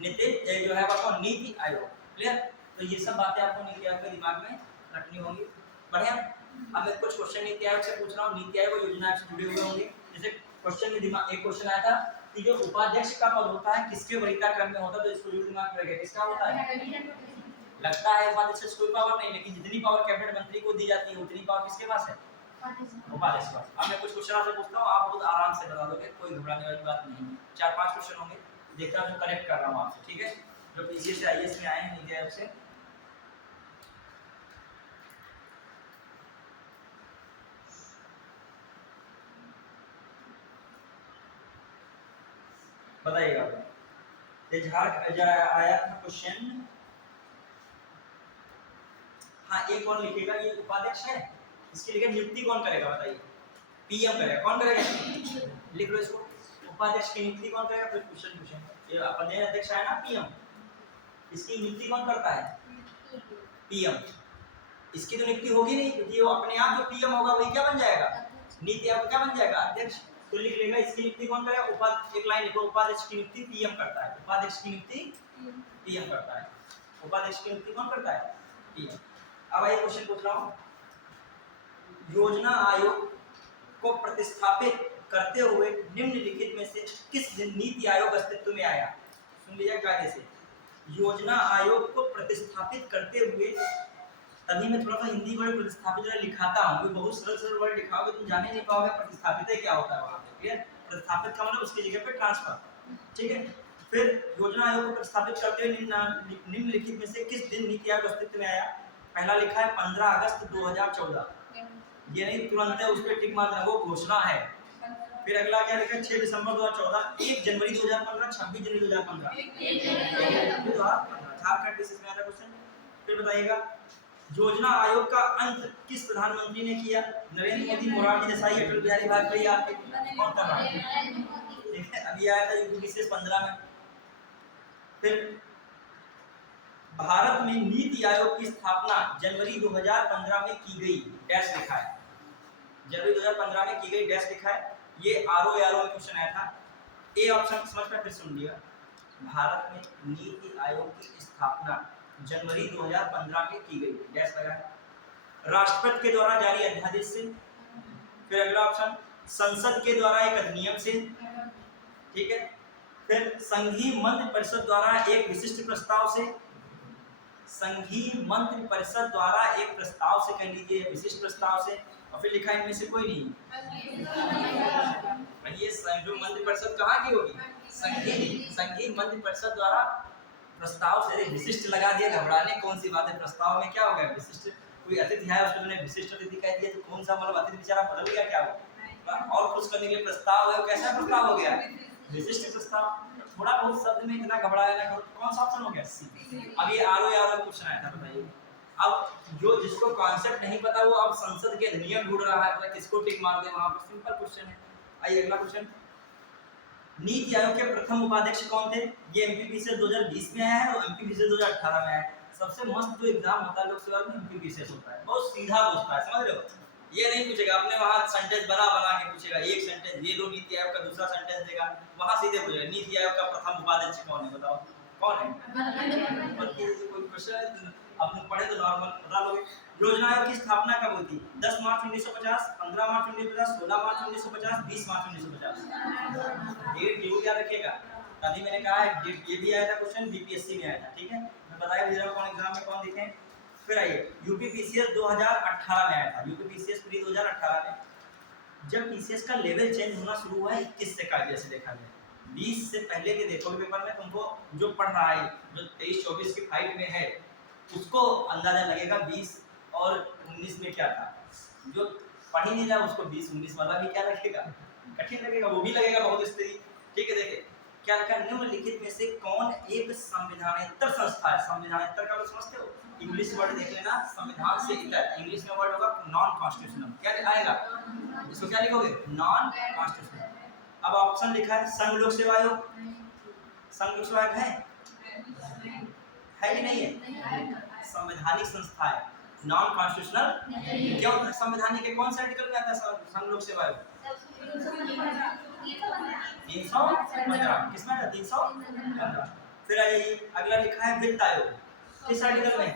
नीति जो है वो नीति आयोग। क्लियर? तो ये सब बातें आपको नीति आयोग के दिमाग में रखनी होंगी। बढ़िया। अब मैं कुछ क्वेश्चन नीति आयोग से पूछ रहा हूँ, नीति आयोग योजना से जुड़े हुए होंगे। जैसे क्वेश्चन में दिमाग एक क्वेश्चन आया था कि जो उपाध्यक्ष का पद होता है किसके वरीयता क्रम में होता है, तो इसको जरूर दिमाग में रखिए। किसका होता है? लगता है उपाध्यक्ष कोई पावर नहीं, लेकिन जितनी पावर कैबिनेट मंत्री को दी जाती है उतनी पावर किसके पास है? उपाध्यक्ष के पास। अब मैं कुछ क्वेश्चन आपसे पूछता हूँ, आप बहुत आराम से बता दोगे, कोई घबराने वाली बात नहीं है। 4-5 क्वेश्चन होंगे, देखता हूँ जो करेक्ट कर रहा हूँ आपसे। ठीक है? जो पीछे से आईएएस में आए हैं नीति आयोग से। बताइएगा। आया था क्वेश्चन। हाँ एक और लिखिएगा, ये उपाध्यक्ष है, इसकी लिखे नियुक्ति कौन करेगा? बताइए। पीएम करेगा। कौन करेगा? लिख लो इसको। उपाध्यक्ष की नियुक्ति कौन करेगा? फिर क्वेश्चन पूछें। ये प्रदेश अध्यक्ष है ना पीएम, इसकी नियुक्ति कौन करता है? पीएम। इसकी तो नियुक्ति होगी नहीं, क्योंकि वो अपने आप जो पीएम होगा वही क्या बन जाएगा? नीति आयोग क्या बन जाएगा? अध्यक्ष। तो लिख लेगा इसकी नियुक्ति कौन करेगा? एक लाइन लिखो, उपाध्यक्ष की नियुक्ति पीएम करता है। उपाध्यक्ष की नियुक्ति पीएम करता है। उपाध्यक्ष की नियुक्ति कौन करता है? पीएम। अब आइए क्वेश्चन पूछ रहा हूँ, योजना आयोग को प्रतिस्थापित करते हुए निम्नलिखित में से किस दिन नीति आयोग अस्तित्व में आया? सुन लीजिए कायदे से। योजना आयोग को प्रतिस्थापित करते हुए, तभी मैं थोड़ा सा हिंदी वर्ड प्रतिस्थापित लिखाता हूँ, क्योंकि बहुत सरल सरल वर्ड लिखाओगे तुम जाने नहीं पाओगे प्रतिस्थापित है क्या होता है वहाँ पे। क्लियर? प्रतिस्थापित का मतलब उसकी जगह पे ट्रांसफर। ठीक है? फिर योजना आयोग को प्रतिस्थापित करते हुए निम्नलिखित में से किस दिन नीति आयोग अस्तित्व में आया? पहला लिखा है 15 अगस्त 2014। ये नहीं तुरंत है उस पर टिक मार देना, वो घोषणा है। फिर अगला क्या लिखा है? 6 दिसंबर 2014, 1 जनवरी 2015, 26 जनवरी 2015। झारखंड बेसिस में आता क्वेश्चन। फिर बताइएगा योजना आयोग का अंत किस प्रधानमंत्री ने किया? नरेंद्र मोदी, मोरारजी देसाई, अटल बिहारी वाजपेयी। आपके कौन कर रहा है? ठीक है, अभी आया था यूपी विशेष 15 में। फिर भारत में नीति आयोग की स्थापना जनवरी 2015 में की गई, डैश लिखा है। जनवरी 2015 में की गई, डैश लिखा है। ये आरओ में क्वेश्चन आया था। ए ऑप्शन समझ में फिर सुन लिया। भारत में नीति आयोग की स्थापना जनवरी 2015 में की गई, डैश लगा है। राष्ट्रपति के द्वारा जारी अध्यादेश से। फिर अगला ऑप्शन संसद के द्वारा एक अधिनियम से। ठीक है? फिर संघीय मंत्रि परिषद द्वारा एक विशिष्ट प्रस्ताव से। संघीय मंत्रि परिषद द्वारा एक प्रस्ताव से, कह लीजिए विशिष्ट प्रस्ताव से। और फिर लिखा इनमें से कोई नहीं। ये जो मंत्रि परिषद कहाँ की होगी? संघीय मंत्रि परिषद द्वारा प्रस्ताव से। विशिष्ट लगा दिया, घबराने कौन सी बात है? प्रस्ताव में क्या हो गया? विशिष्ट। कोई अतिथि है उसको तुमने विशिष्ट अतिथि कह दिया, तो कौन सा मतलब अतिथि बेचारा बदल गया क्या? और खुश करने के लिए प्रस्ताव है, वो कैसा प्रस्ताव हो गया? विशिष्ट प्रस्ताव। थोड़ा बहुत शब्द में इतना घबराया ना करो। कौन सा ऑप्शन हो गया? सी। अब ये आरओ क्वेश्चन आया था, बताइए। अब जो जिसको कॉन्सेप्ट नहीं पता वो अब संसद के अधिनियम ढूंढ रहा है, तो किसको टिक मार दे वहां पर? सिंपल क्वेश्चन है। आइए अगला क्वेश्चन। नीति आयोग के प्रथम उपाध्यक्ष कौन थे? ये एमपीपीसीएस 2020 में आया है और एमपीपीसीएस 2018 में आया है। सबसे मस्त जो एग्जाम होता है लोकसभा में एमपीपीसीएस होता है, बहुत सीधा पूछता है, समझ रहे हो? ये नहीं पूछेगा अपने वहां सेंटेंस बना के पूछेगा, एक सेंटेंस ये लो नीति आयोग का, दूसरा सेंटेंस देगा, वहां सीधे पूछेगा नीति आयोग का प्रथम उपाध्यक्ष कौन है बताओ। कौन है? कोई क्वेश्चन आपने पढ़े तो नॉर्मल बता लोगे। योजना आयोग की स्थापना कब हुई थी? 10 मार्च 1950, 15 मार्च 1950, 16 मार्च 1950, 20 मार्च 1950। डेट जरूर याद रखिएगा। तभी मैंने कहा है डेट, ये भी आया था क्वेश्चन, बीपीएससी में आया था, ठीक है। मैं बताया भी कौन एग्जाम में कौन दिखे। फिर आइए यूपी पीसीएस 2018 में आया था, यूपी पीसीएस प्री 2018 में। जब पीसीएस का लेवल चेंज होना शुरू हुआ 21 से का, जैसे देखा जाए 20 से पहले के देखोगे पेपर में तुमको जो पढ़ रहा है, जो 23-24 की फाइट में है, उसको अंदाजा लगेगा 20 और 19 में क्या था। जो पढ़ ही नहीं रहा उसको 20-19 वाला भी क्या लगेगा, कठिन लगेगा, वो भी लगेगा बहुत स्थिति। ठीक है, देखिए क्या लिखा, निम्नलिखित में से कौन एक संविधानेतर संस्था है? संविधानेतर का तो समझते हो, इंग्लिश वर्ड देख लेना, संविधान से इतर, इंग्लिश में वर्ड होगा नॉन कॉन्स्टिट्यूशनल। क्या आएगा इसको, क्या लिखोगे? Non constitutional. अब ऑप्शन लिखा है संघ लोक सेवा आयोग, संघ लोक सेवा आयोग है कि नहीं है? संवैधानिक संस्था है, नॉन कॉन्स्टिट्यूशनल। क्यों? संवैधानिक के कौन से आर्टिकल में आता है संघ लोक सेवा आयोग? 315। किसमें आता है? 315। फिर आइए अगला लिखा है वित्त आयोग, किस आर्टिकल में?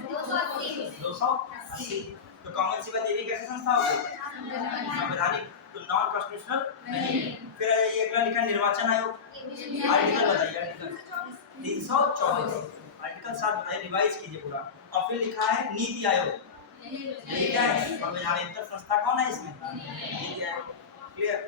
280। तो कॉमन सी बात, ये भी कैसे संस्था होगी? संवैधानिक, तो नॉन कॉन्स्टिट्यूशनल नहीं। फिर आइए अगला लिखा है निर्वाचन आयोग, आर्टिकल बताइए, आर्टिकल 324, आर्टिकल 7 बताइए, रिवाइज कीजिए पूरा। और फिर लिखा है नीति आयोग, ये क्या है? संवैधानिक संस्था कौन है इसमें? नीति आयोग। क्लियर?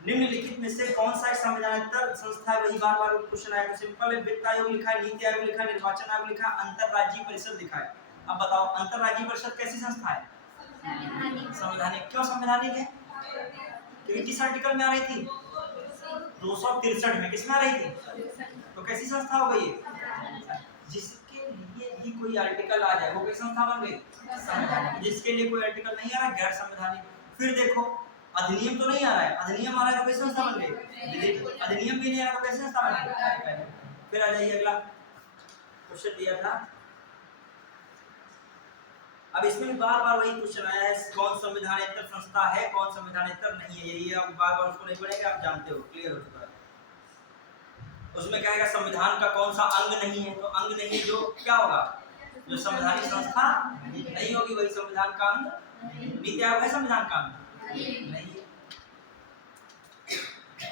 निम्नलिखित में से कौन सा एक संवैधानिक संस्था है? वही बार बार क्वेश्चन आया तो सिंपल है, वित्त आयोग लिखा है, नीति आयोग लिखा है, निर्वाचन आयोग लिखा है, अंतरराज्यीय परिषद लिखा है। अब बताओ अंतरराज्यीय परिषद कैसी संस्था है? संवैधानिक। क्यों संवैधानिक है? क्योंकि किस आर्टिकल में आ रही थी? 263 में। किसमें आ रही थी? तो कैसी संस्था हो गई? जिसके लिए भी कोई आर्टिकल आ जाए वो कैसी संस्था बन गई? संवैधानिक। जिसके लिए कोई आर्टिकल नहीं आ रहा, गैर संवैधानिक। फिर देखो अधिनियम तो नहीं आ रहा है, अधिनियम आ रहा है तो कैसे संस्था बन गई? अधिनियम भी नहीं आ रहा तो कैसे संस्था बन गई? फिर आ जाइए अगला क्वेश्चन दिया था, अब इसमें बार बार वही क्वेश्चन आया है, कौन संवैधानेतर संस्था है, कौन संवैधानेतर नहीं है। यही आप बार बार उसको नहीं पढ़ेंगे, आप जानते हो, क्लियर हो चुका है। उसमें कहेगा संविधान का कौन सा अंग नहीं है, तो अंग नहीं जो क्या होगा? जो संवैधानिक संस्था नहीं होगी वही संविधान का अंग। नीति आयोग है संविधान का अंग? नहीं है।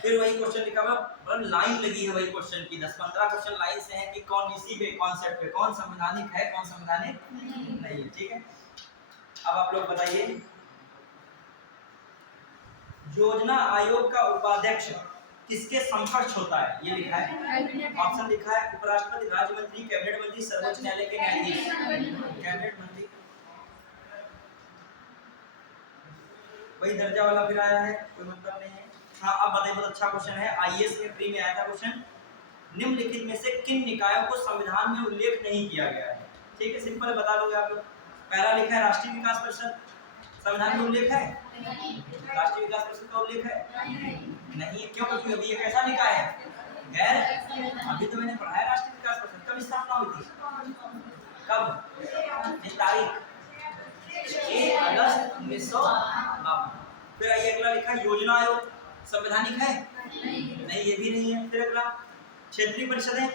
फिर वही क्वेश्चन लिखा हुआ, लाइन लगी है वही क्वेश्चन की, 10-15 क्वेश्चन लाइन से है कि कौन इसी पे कॉन्सेप्ट पे कौन संवैधानिक है, कौन संवैधानिक नहीं है। ठीक है, अब आप लोग बताइए, योजना आयोग का उपाध्यक्ष किसके समकक्ष होता है? ये लिखा है, ऑप्शन लिखा है उपराष्ट्रपति, राज्य मंत्री, कैबिनेट मंत्री, सर्वोच्च न्यायालय के न्यायाधीश। कैबिनेट मंत्री, वही दर्जा वाला फिर आया है, कोई मतलब नहीं है। हाँ अब बताइए, बहुत अच्छा क्वेश्चन है, आईएएस में प्री में आया था क्वेश्चन, निम्नलिखित में से किन निकायों को संविधान में उल्लेख नहीं किया गया है? ठीक है, सिंपल बता दोगे आप लोग। पहला लिखा है राष्ट्रीय विकास परिषद, संविधान में उल्लेख है? राष्ट्रीय विकास परिषद का उल्लेख है? नहीं है। क्यों? क्योंकि अभी ये कैसा निकाय है? गैर। अभी तो मैंने पढ़ा है राष्ट्रीय विकास परिषद कब स्थापना हुई थी? कब? इस तारीख 1 अगस्त 1952। फिर आइए अगला लिखा है योजना आयोग, संवैधानिक है? नहीं, ये भी नहीं है। फिर अगला क्षेत्रीय परिषद है,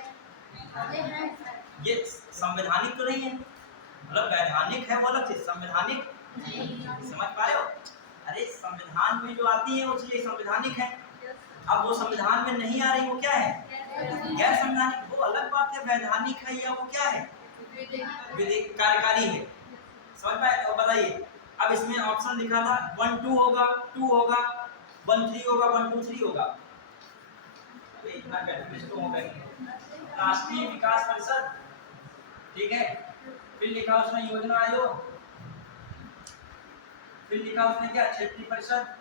ये संवैधानिक तो नहीं है, मतलब वैधानिक है वो अलग चीज, संवैधानिक समझ पा रहे हो? अरे संविधान में जो आती है वो चीजें संवैधानिक है, अब वो संविधान में नहीं आ रही वो क्या है? गैर संवैधानिक। वो अलग बात है, वैधानिक है या वो क्या है? विधिक कार्यकारी है। समझ पाए? तो बताइए, अब इसमें ऑप्शन लिखा था 1 2 होगा, 2 होगा, 1 3 होगा, 1 2 3 होगा। इतना कंफ्यूज तो होगा ही। राष्ट्रीय विकास परिषद, ठीक है, फिर लिखा उसमें योजना आयोग, फिर लिखा उसने क्या? क्षेत्रीय परिषद,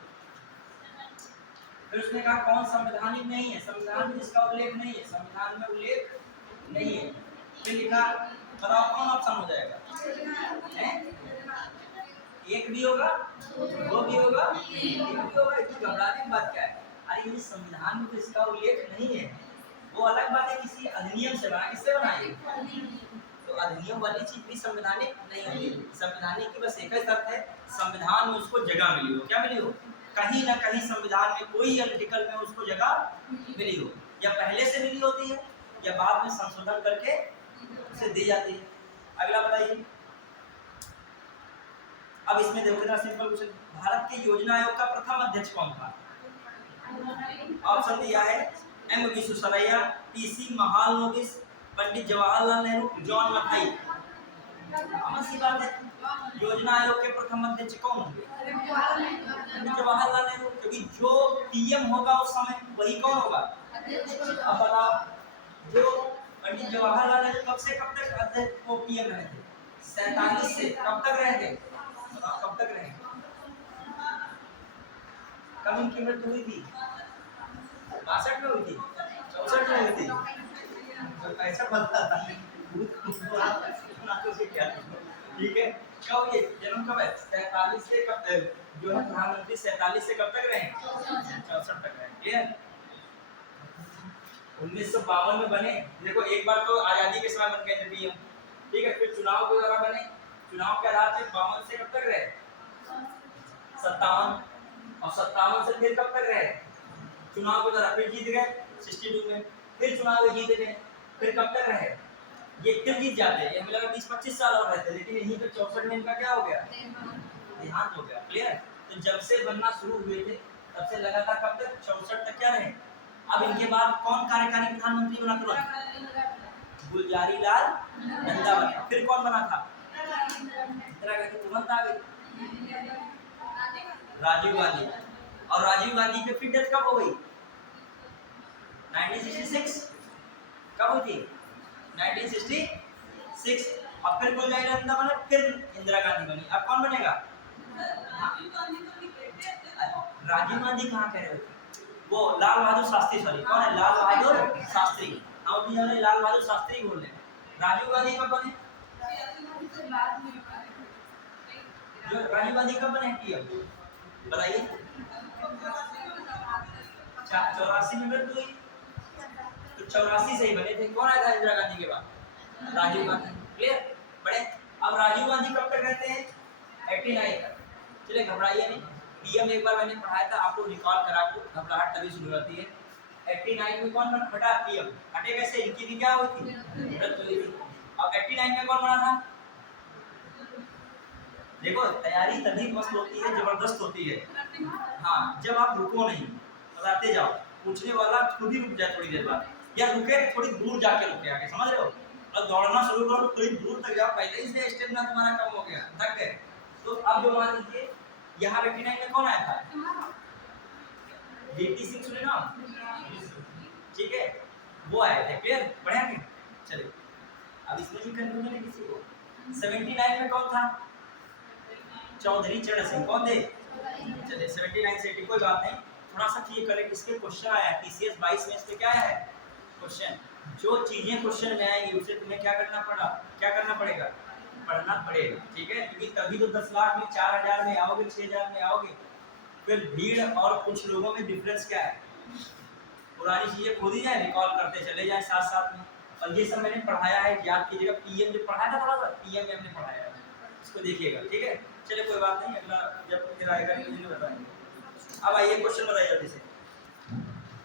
फिर उसने कहा कौन संवैधानिक नहीं है, संविधान में इसका उल्लेख नहीं है, संविधान में उल्लेख नहीं है। फिर लिखा, बताओ कौन ऑप्शन हो जाएगा? एक भी होगा, 2 भी होगा, 3 भी होगा, इतनी घबराने की बात क्या है? अरे ये संविधान में तो इसका उल्लेख नहीं है, वो अलग बात है, किसी अधिनियम से बना, किससे बनाई? तो अधिनियम वाली चीज भी संवैधानिक नहीं होगी। संवैधानिक की बस एक ही शर्त है, संविधान में उसको जगह मिली हो। क्या मिली हो? कहीं ना कहीं संविधान में कोई आर्टिकल में उसको जगह मिली हो, या पहले से मिली होती है या बाद में संशोधन करके उसे दी जाती है। अगला बताइए। अब इसमें देखो कितना सिंपल क्वेश्चन, भारत के योजना आयोग का प्रथम अध्यक्ष कौन था? ऑप्शन दिया है M Visvesvaraya, PC Mahalanobis, Pandit Jawaharlal Nehru, John Mathai. सी बात है, योजना आयोग के प्रथम अध्यक्ष कौन होंगे? पंडित जवाहरलाल नेहरू, क्योंकि जो पीएम होगा उस समय वही कौन होगा? अब बताओ, जो पंडित जवाहरलाल नेहरू कब से कब तक अध्यक्ष वो पीएम रहे थे? 47 से कब तक रहे थे? कब तक रहे? कब उनकी मृत्यु हुई थी? 62 में हुई थी, 64 में हुई थी, तो पैसा बनता था। ठीक है, कब ये जन्म कब है? 47 से कब जो है प्रधानमंत्री 47 से कब तक रहे? 64 तक रहे। क्लियर? 1952 में बने। देखो एक बार तो आजादी के समय बन गए थे पीएम, ठीक है, फिर चुनाव के द्वारा बने, चुनाव के आधार पे 52 से कब तक रहे? 57, और 57 से फिर कब तक रहे? चुनाव के द्वारा फिर जीत गए 62 में, फिर चुनाव जीत गए, फिर कब तक रहे? ये फिर जीत जाते हैं, ये मिला 20-25 साल और रहते, लेकिन यहीं पे 64 में इनका क्या हो गया? देहांत हो गया। क्लियर? तो जब से बनना शुरू हुए थे तब से लगातार कब तक? 64 तक क्या रहे। अब इनके बाद कौन कार्यकारी प्रधानमंत्री बना तुरंत? गुलजारी लाल नंदा बना। फिर कौन बना था? इंदिरा गांधी तुरंत आ गई। राजीव गांधी, और राजीव गांधी की फिर डेथ कब हो गई? 1966। कब हुई थी? 1966। और फिर गुलजारी लाल नंदा बना, फिर इंदिरा गांधी बनी। अब कौन बनेगा? राजीव गांधी कहाँ कह रहे हो? वो लाल बहादुर शास्त्री, सॉरी कौन है? लाल बहादुर शास्त्री। अब भी हमने लाल बहादुर शास्त्री बोल रहे हैं। राजीव गांधी कब बने? जो राजीव गांधी कब बने पीएम बताइए? 84 में मृत्यु हुई, तो 84 से ही बने थे। कौन आया था इंदिरा गांधी के बाद? राजीव गांधी। क्लियर? बड़े। अब राजीव गांधी कब तक रहते हैं? 89 तक। चलिए घबराइए नहीं, पीएम एक बार मैंने पढ़ाया था, आपको रिकॉल करा दो, घबराहट तभी शुरू होती है। 89 में कौन हटा? पीएम हटे कैसे? इनकी भी क्या हुई थी? मृत्यु हुई थी। अब 89 में कौन बना था? देखो तैयारी तभी मस्त होती है, जबरदस्त होती है। हाँ, जब आप रुको नहीं, बताते जाओ, पूछने वाला खुद ही रुक जाए थोड़ी देर बाद, या रुके थोड़ी दूर जाके रुके आके, समझ रहे हो? और दौड़ना शुरू करो थोड़ी दूर तक जाओ, पहले ही से स्टेमिना तुम्हारा कम हो गया, थक गए। तो अब जो मान लीजिए यहाँ 89 में कौन आया था? वीपी सिंह सुने ना, ठीक है, वो आए थे। क्लियर? बढ़िया नहीं? चलिए अब इसमें भी कंफ्यूजन है किसी को? 79 में कौन था? चौधरी चरण सिंह। कौन थे? चलिए 79 से 80, कोई बात नहीं, थोड़ा सा चीज करेक्ट। इसके क्वेश्चन आया टीसीएस 22 में, इस पे क्या आया है क्वेश्चन? जो चीजें क्वेश्चन में आएंगी उसे तुम्हें क्या करना पड़ेगा? पढ़ना पड़ेगा। ठीक है, क्योंकि तभी तो 10 लाख में 4000 में आओगे, 6000 में आओगे। फिर भीड़ और कुछ लोगों में डिफरेंस क्या है? पुरानी चीजें खोदी जाए, रिकॉल करते चले जाए साथ साथ में। और ये सब मैंने पढ़ाया है, याद कीजिएगा। पीएम जो पढ़ाया था, थोड़ा सा पीएम में हमने पढ़ाया है, इसको देखिएगा। ठीक है, चलिए कोई बात नहीं, अगला जब फिर आएगा मुझे बताएंगे। अब आइए क्वेश्चन बताइए जल्दी से।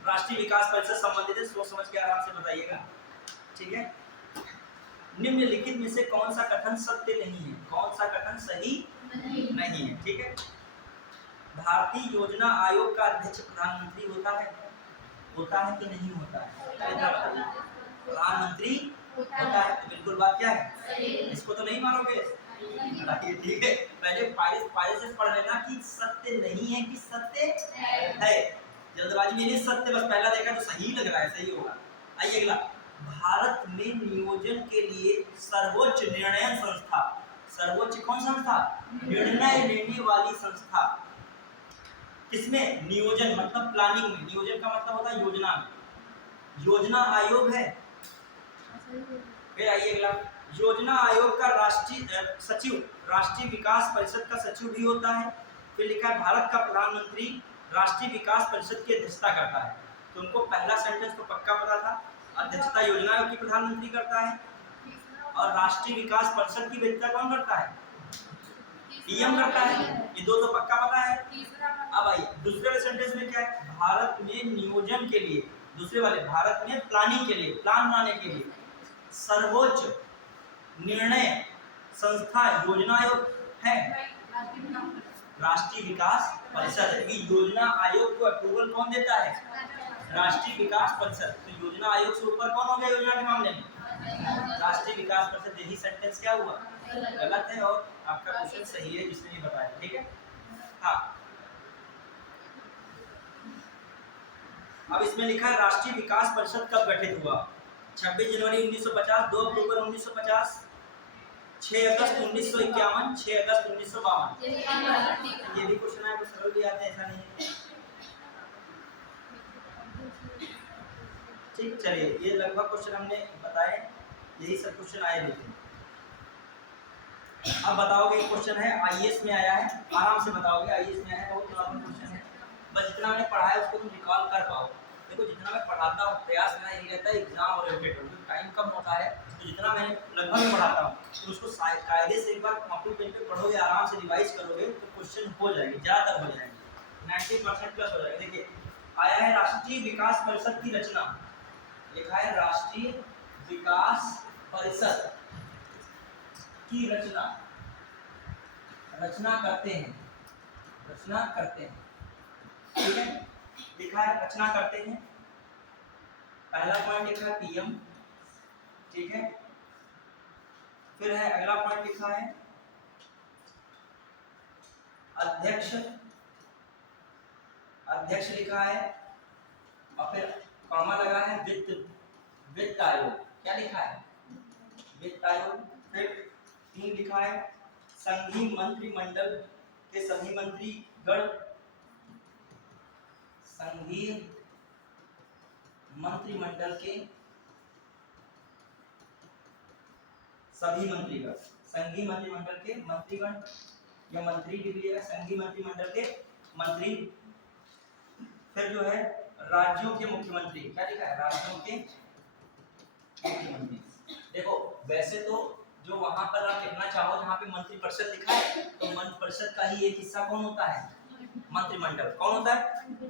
राष्ट्रीय विकास परिषद संबंधित है, सोच समझ के आराम से बताइएगा। ठीक है, निम्नलिखित में से कौन सा कथन सत्य नहीं है? कौन सा कथन सही नहीं है? ठीक है, भारतीय योजना आयोग का अध्यक्ष प्रधानमंत्री होता है कि नहीं होता है? प्रधानमंत्री होता है। तो बिल्कुल बात क्या है? इसको तो नहीं मानोगे? ठीक है, पहले फाइल से पढ़ लेना कि सत्य नहीं है कि सत्य है। जल्दबाजी में नहीं, सत्य बस पहला देखा तो सही लग रहा है, सही होगा। आइए अगला, भारत में नियोजन के लिए सर्वोच्च निर्णय संस्था, सर्वोच्च कौन संस्था? निर्णय लेने वाली संस्था। किसमें? नियोजन मतलब प्लानिंग में, नियोजन का मतलब होता है योजना में, योजना आयोग है। फिर आइए अगला, योजना आयोग का राष्ट्रीय सचिव राष्ट्रीय विकास परिषद का सचिव भी होता है। फिर लिखा है भारत का प्रधानमंत्री राष्ट्रीय विकास परिषद की अध्यक्षता करता है। तुमको पहला सेंटेंस तो पक्का पता था, अध्यक्षता योजना आयोग की प्रधानमंत्री करता है, और राष्ट्रीय विकास परिषद की अध्यक्षता कौन करता है? पीएम करता है। ये दो तो पक्का पता है। अब आइए दूसरे सेंटेंस में क्या है? भारत में नियोजन के लिए, दूसरे वाले भारत में प्लानिंग के लिए, प्लान बनाने के लिए सर्वोच्च निर्णय संस्था योजना आयोग है राष्ट्रीय विकास परिषद। ये योजना आयोग को अप्रूवल कौन देता है? राष्ट्रीय विकास परिषद। तो योजना आयोग से ऊपर कौन हो गया योजना के मामले में? राष्ट्रीय विकास परिषद। यही सेंटेंस क्या हुआ? गलत है और आपका क्वेश्चन सही है जिसने ये बताया। ठीक है, हाँ। अब इसमें लिखा है राष्ट्रीय विकास परिषद कब गठित हुआ? 26 जनवरी 1950, 2 अक्टूबर 1950, 6 अगस्त 1951, 6 अगस्त 1952। ये भी क्वेश्चन है, सरल भी आते हैं, ऐसा नहीं है। ठीक, चलिए ये लगभग क्वेश्चन हमने बताए, यही सब क्वेश्चन आए भी थे। अब बताओगे, क्वेश्चन है आईएएस में आया है, आराम से बताओगे। आईएएस में आया है, बहुत नॉर्मल क्वेश्चन है, बस जितना मैंने पढ़ा है उसको तुम रिकॉल कर पाओ। देखो जितना मैं पढ़ाता हूँ प्रयास मेरा यही रहता है एग्जाम ओरिएंटेड हो, क्योंकि टाइम कम होता है, तो जितना मैंने लगभग पढ़ाता हूँ तो उसको कायदे से एक बार कॉपी पेन पे पढ़ोगे, आराम से रिवाइज करोगे तो क्वेश्चन हो जाएंगे, ज़्यादातर हो जाएंगे, 90% प्लस हो जाएगा। देखिए आया है राष्ट्रीय विकास परिषद की रचना, लिखा है राष्ट्रीय विकास परिषद की रचना, रचना करते हैं, रचना करते हैं। ठीक है, लिखा है रचना करते हैं। पहला पॉइंट लिखा है पीएम। ठीक है, फिर है अगला पॉइंट लिखा है अध्यक्ष, अध्यक्ष लिखा है, और फिर कॉमा लगा है वित्त आयोग। क्या लिखा है? वित्त आयोग। फिर 3 लिखा है संघीय मंत्रिमंडल के सभी मंत्रीगण, संघीय मंत्रिमंडल के सभी मंत्रीगण, संघीय मंत्रिमंडल के मंत्रीगण या मंत्री लिख लिया, संघीय मंत्रिमंडल के मंत्री। फिर जो है राज्यों के मुख्यमंत्री। क्या लिखा है? राज्यों के मुख्यमंत्री। देखो वैसे तो जो वहां पर आप लिखना चाहो जहाँ पे मंत्रिपरिषद लिखा है तो मंत्रिपरिषद का ही एक हिस्सा कौन होता है? मंत्रिमंडल। कौन होता है?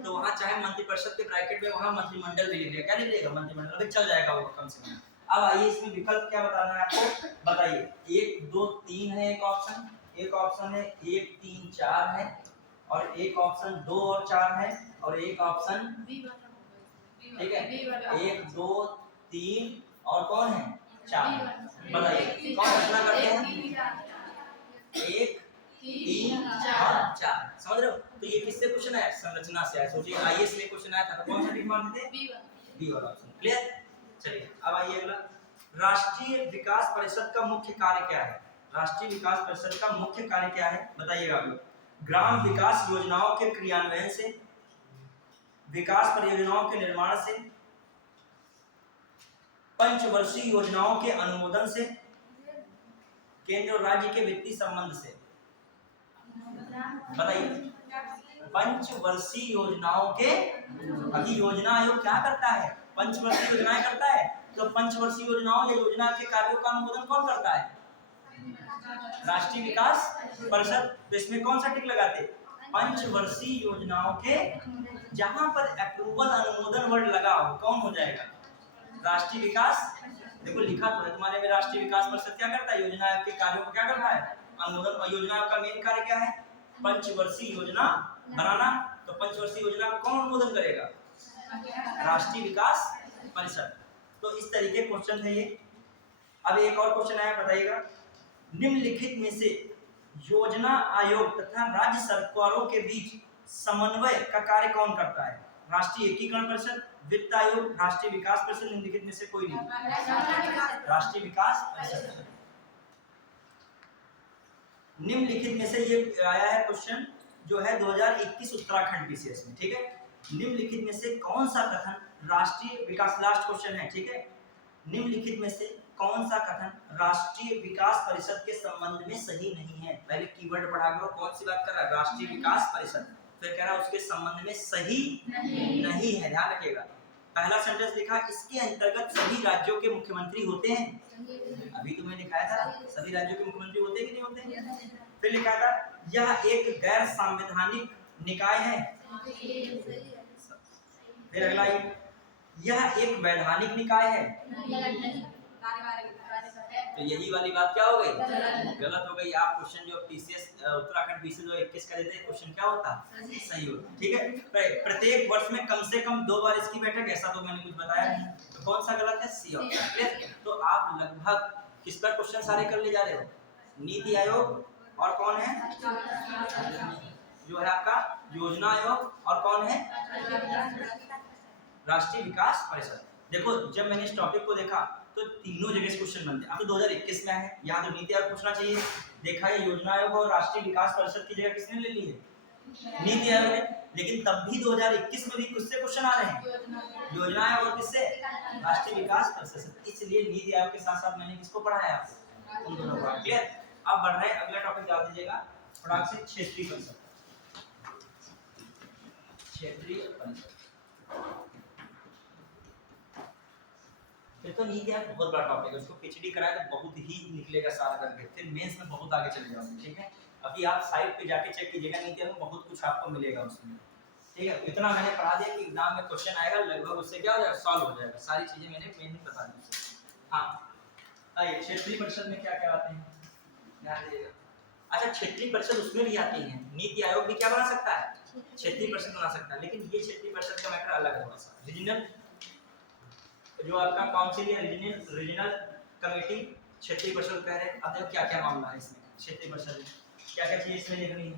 तो वहां चाहे मंत्रिपरिषद के ब्रैकेट में वहां मंत्रिमंडल भी लिख लिया। क्या लिख लिएगा? मंत्रिमंडल। अभी चल जाएगा वो कम से कम। अब आइए इसमें विकल्प क्या बताना है आपको, बताइए। 1 2 3 है एक ऑप्शन, एक ऑप्शन है 1 3 4 है, और एक ऑप्शन 2 और 4 है, और एक ऑप्शन ठीक है 1 2 3 और कौन है 4। बताइए कौन रचना करते हैं? 1 3 और 4। समझ रहे हो? तो ये किससे क्वेश्चन है? संरचना से है। सोचिए आईएएस में क्वेश्चन आया था तो कौन सा टिक मार देते? बी वाला ऑप्शन। क्लियर? चलिए अब आइए अगला, राष्ट्रीय विकास परिषद का मुख्य कार्य क्या है? राष्ट्रीय विकास परिषद का मुख्य कार्य क्या है बताइएगा अभी। ग्राम विकास योजनाओं के क्रियान्वयन से, विकास परियोजनाओं के निर्माण से, पंचवर्षीय योजनाओं के अनुमोदन से, केंद्र और राज्य के वित्तीय संबंध से। बताइए पंचवर्षीय योजनाओं के, अभी योजना आयोग क्या करता है? पंचवर्षीय योजनाएं करता है। तो पंचवर्षीय योजनाओं या योजना के कार्यों का अनुमोदन कौन करता है? राष्ट्रीय विकास परिषद। तो इसमें कौन सा टिक लगाते? पंचवर्षीय योजनाओं के, जहां पर अप्रूवल अनुमोदन वर्ड लगा हो कौन हो जाएगा? राष्ट्रीय विकास। देखो लिखा तो है तुम्हारे में, राष्ट्रीय विकास परिषद क्या करता है? योजना के कार्यों को क्या करता है? अनुमोदन। और योजना का मेन कार्य क्या है? पंचवर्षीय योजना बनाना। तो पंचवर्षीय योजना को कौन अनुमोदन करेगा? राष्ट्रीय विकास परिषद। तो इस तरीके क्वेश्चन है ये। अब एक और क्वेश्चन आया, बताइएगा निम्नलिखित में से योजना आयोग तथा राज्य सरकारों के बीच समन्वय का कार्य कौन करता है? राष्ट्रीय एकीकरण परिषद, वित्त आयोग, राष्ट्रीय विकास परिषद, निम्नलिखित में से कोई नहीं। राष्ट्रीय विकास परिषद। निम्नलिखित में से ये आया है क्वेश्चन जो है 2021 उत्तराखंड पीसीएस में। ठीक है, निम्नलिखित में से कौन सा कथन राष्ट्रीय विकास, लास्ट क्वेश्चन है। ठीक है, निम्नलिखित में से कौन सा कथन राष्ट्रीय विकास परिषद के संबंध में सही नहीं है? पहले कीवर्ड पढ़ा करो, कौन सी बात कर रहा है? राष्ट्रीय विकास परिषद। फिर कह रहा है उसके संबंध में सही नहीं है। ध्यान रखिएगा। पहला सेंटेंस लिखा इसके अंतर्गत सभी राज्यों के मुख्यमंत्री होते हैं। अभी तुम्हें लिखाया था सभी राज्यों के मुख्यमंत्री होते हैं कि नहीं होते? फिर लिखा था यह एक गैर संवैधानिक निकाय है। फिर अगला यह एक वैधानिक निकाय है। तो यही वाली बात क्या हो गई, गलत हो गई। आप क्वेश्चन जो टीसीएस उत्तराखंड बीसी 2021 का देते हैं, क्वेश्चन क्या होता, सही होता, ठीक है। प्रत्येक वर्ष में कम से कम 2 बार इसकी बैठक, ऐसा तो मैंने कुछ बताया नहीं, तो कौन सा गलत है, सी ऑप्शन। तो आप लगभग किस पर क्वेश्चन सारे कर ले जा रहे हो, नीति आयोग और कौन है जो है आपका योजना आयोग, और कौन है राष्ट्रीय विकास परिषद। देखो जब मैंने इस टॉपिक को देखा तो तीनों जगह से क्वेश्चन बनते हैं। अब तो 2021 में है, यहाँ तो नीति आयोग पूछना चाहिए। देखा ये योजना आयोग और राष्ट्रीय विकास परिषद की जगह किसने ले ली है, नीति आयोग ने। लेकिन तब भी 2021 में भी किससे क्वेश्चन आ रहे हैं, योजना आयोग और किससे, राष्ट्रीय विकास परिषद। इसलिए नीति आयोग के साथ साथ मैंने किसको पढ़ाया आपको, उन दोनों को। क्लियर। अब बढ़ रहे हैं, अगला टॉपिक डाल दीजिएगा फटाक से, क्षेत्रीय परिषद। क्षेत्रीय परिषद फिर तो नीति आयोग बहुत बड़ा टॉपिक है, उसको पीएचडी कराए तो बहुत ही निकलेगा सारा करके, फिर मेंस में बहुत आगे चले जाओगे, ठीक है। अभी आप साइट पे जाके चेक कीजिएगा, नीति आयोग में बहुत कुछ आपको मिलेगा उसमें, ठीक है। इतना मैंने पढ़ा दिया कि एग्जाम में क्वेश्चन आएगा, लगभग उससे क्या हो जाएगा, सॉल्व हो जाएगा। सारी चीजें मैंने मेन में बता दी। हाँ आइए, क्षेत्रीय परिषद में क्या क्या आते हैं, ध्यान दीजिएगा। अच्छा, क्षेत्रीय परिषद उसमें भी आती है, नीति आयोग भी क्या बना सकता है, क्षेत्रीय परिषद बना सकता है। लेकिन ये क्षेत्रीय परिषद का मैटर अलग है थोड़ा सा। रीजनल जो आपका काउंसिल या रीजनल कमेटी क्षेत्रीय परिषद कह रहे हैं। अब देखो क्या क्या मामला है इसमें, क्षेत्रीय परिषद में क्या क्या चीज इसमें लिखनी है।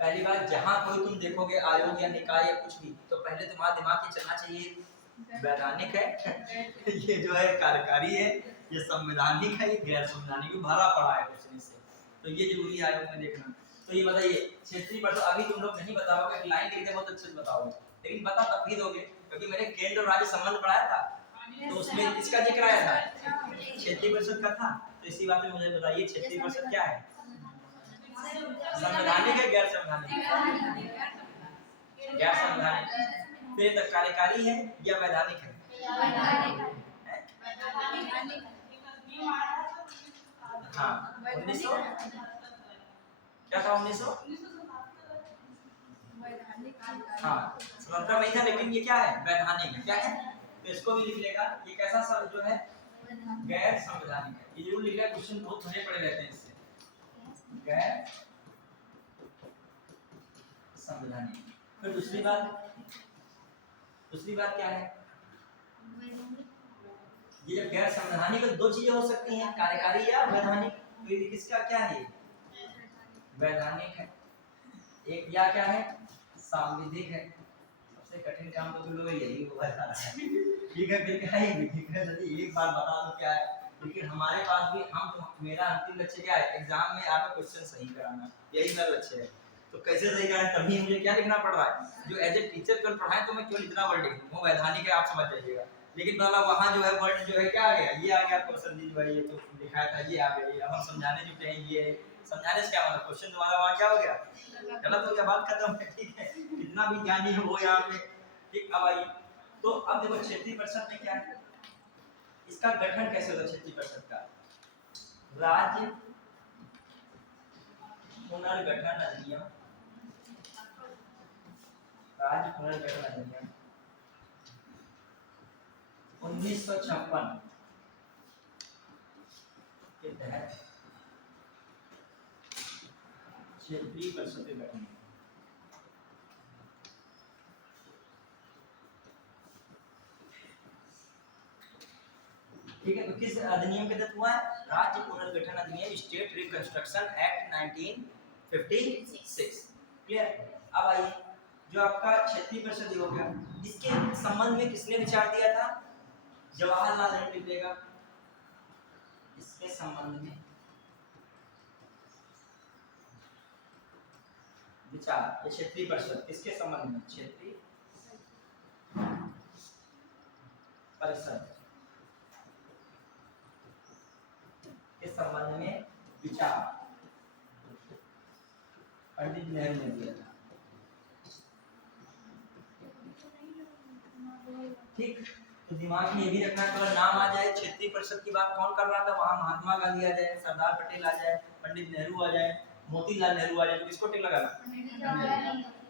पहली बात, जहां कोई तुम देखोगे आयोग या निकाय या कुछ भी, तो पहले तुम्हारा दिमाग ये चलना चाहिए वैधानिक है ये जो है कार्यकारी है, ये संवैधानिक है, ये गैर संवैधानिक, भरा पड़ा है क्वेश्चन से। तो ये जरूरी है आयोग में देखना। तो ये बताइए क्षेत्रीय परिषद, अभी तुम लोग नहीं बताओगे, एक लाइन लिखते बहुत अच्छे से बताओगे, लेकिन बता तब भी दोगे क्योंकि मैंने केंद्र और राज्य संबंध पढ़ाया था, तो उसमें किसका जिक्र आया था, क्षेत्रीय परिषद का था। तो इसी बात में मुझे बताइए क्षेत्रीय परिषद क्या है, संवैधानिक है गैर संवैधानिक, गैर संवैधानिक। फिर तक कार्यकारी है या वैधानिक है, हाँ 1900 क्या था, 1900 हाँ स्वतंत्र नहीं था, लेकिन ये क्या है, वैधानिक है। क्या है, तो इसको भी लिख लेगा, ये कैसा शब्द जो है, गैर संवैधानिक है। ये जरूर लिखा है, क्वेश्चन बहुत भरे पड़े रहते हैं इससे, गैर संवैधानिक। फिर दूसरी बात क्या है, ये जब गैर संवैधानिक है, दो चीजें हो सकती हैं, कार्यकारी या वैधानिक। तो ये किसका क्या है, वैधानिक है। एक या क्या है, सांविधिक है। सबसे कठिन काम तो तुम लोग यही हुआ था, ठीक है। फिर क्या है, एक बार बता दो क्या है। लेकिन हमारे पास भी मेरा अंतिम लक्ष्य क्या है, एग्जाम में आपका क्वेश्चन सही कराना, यही मेरा लक्ष्य है। तो कैसे सही कराएं, तभी मुझे क्या लिखना पड़ रहा है, जो एज ए टीचर कल पढ़ाएं तो मैं केवल इतना वर्ड लिखूं, वो वैधानिक है, आप समझ जाइएगा। लेकिन मतलब वहाँ जो है वर्ड जो है क्या आ गया, ये आ गया, क्वेश्चन दी भाई ये तो लिखाया था, ये आ गया। अब हम समझाने जुटे हैं, ये समझाने से क्या मतलब, क्वेश्चन तुम्हारा वहाँ क्या हो गया, गलत हो गया, बात खत्म है, ठीक है। कितना भी ज्ञानी है वो यहाँ पे, ठीक। अब आइए, तो अब देखो क्षेत्रीय परिषद में क्या है, इसका गठन कैसे होता है क्षेत्रीय परिषद का, राज्य पुनर्गठन अधिनियम, राज्य पुनर्गठन अधिनियम 1956 के तहत क्षेत्रीय परिषद के गठन। ठीक है, तो किस अधिनियम के तहत हुआ है, राज्य पुनर्गठन अधिनियम, स्टेट रिकंस्ट्रक्शन एक्ट 1956। क्लियर। अब आइए, जो आपका क्षेत्रीय परिषद हो गया, इसके संबंध में किसने विचार दिया था, जवाहरलाल नेहरू लिख देगा। इसके संबंध में विचार, ये क्षेत्रीय परिषद किसके संबंध में, क्षेत्रीय परिषद के संबंध में विचार पंडित नेहरू ने दिया था, ठीक। तो दिमाग में ये भी रखना है, अगर नाम आ जाए क्षेत्रीय परिषद की बात कौन कर रहा था, वहां महात्मा गांधी आ जाए, सरदार पटेल आ जाए, पंडित नेहरू आ जाए, मोतीलाल नेहरू आ जाए, तो किसको टिक लगाना,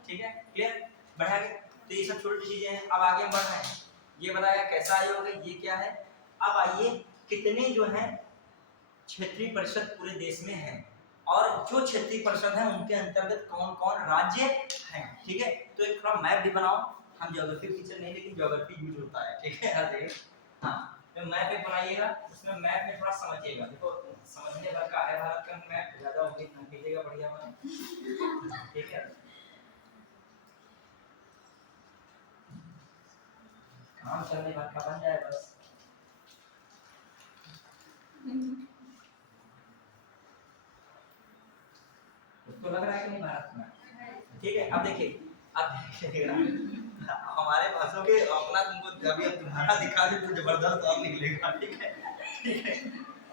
ठीक है। क्लियर, बढ़ा के तो ये सब छोटी चीजें हैं। अब आगे बढ़ रहे हैं, ये बताया कैसा आयोग है, ये क्या है। अब आइए कितने जो है क्षेत्रीय परिषद पूरे देश में है, और जो क्षेत्रीय परिषद है उनके अंतर्गत कौन कौन राज्य हैं। ठीक है, तो एक थोड़ा मैप भी बनाओ। हम ज्योग्राफी टीचर नहीं, लेकिन ज्योग्राफी यूज होता है। ठीक है, हाँ, तो मैप एक बनाइएगा, उसमें मैप में थोड़ा समझिएगा। देखो समझने भर का है, भारत का मैप ज्यादा उम्मीद न कीजिएगा, बढ़िया बने। ठीक है, काम चलने भर का बन जाए बस। उसको लग रहा है कि नहीं भारत में। ठीक है, अब देखिए, अब हमारे भाषा के अपना तुमको जब ये तुम्हारा दिखा दे तो जबरदस्त और निकलेगा। ठीक है,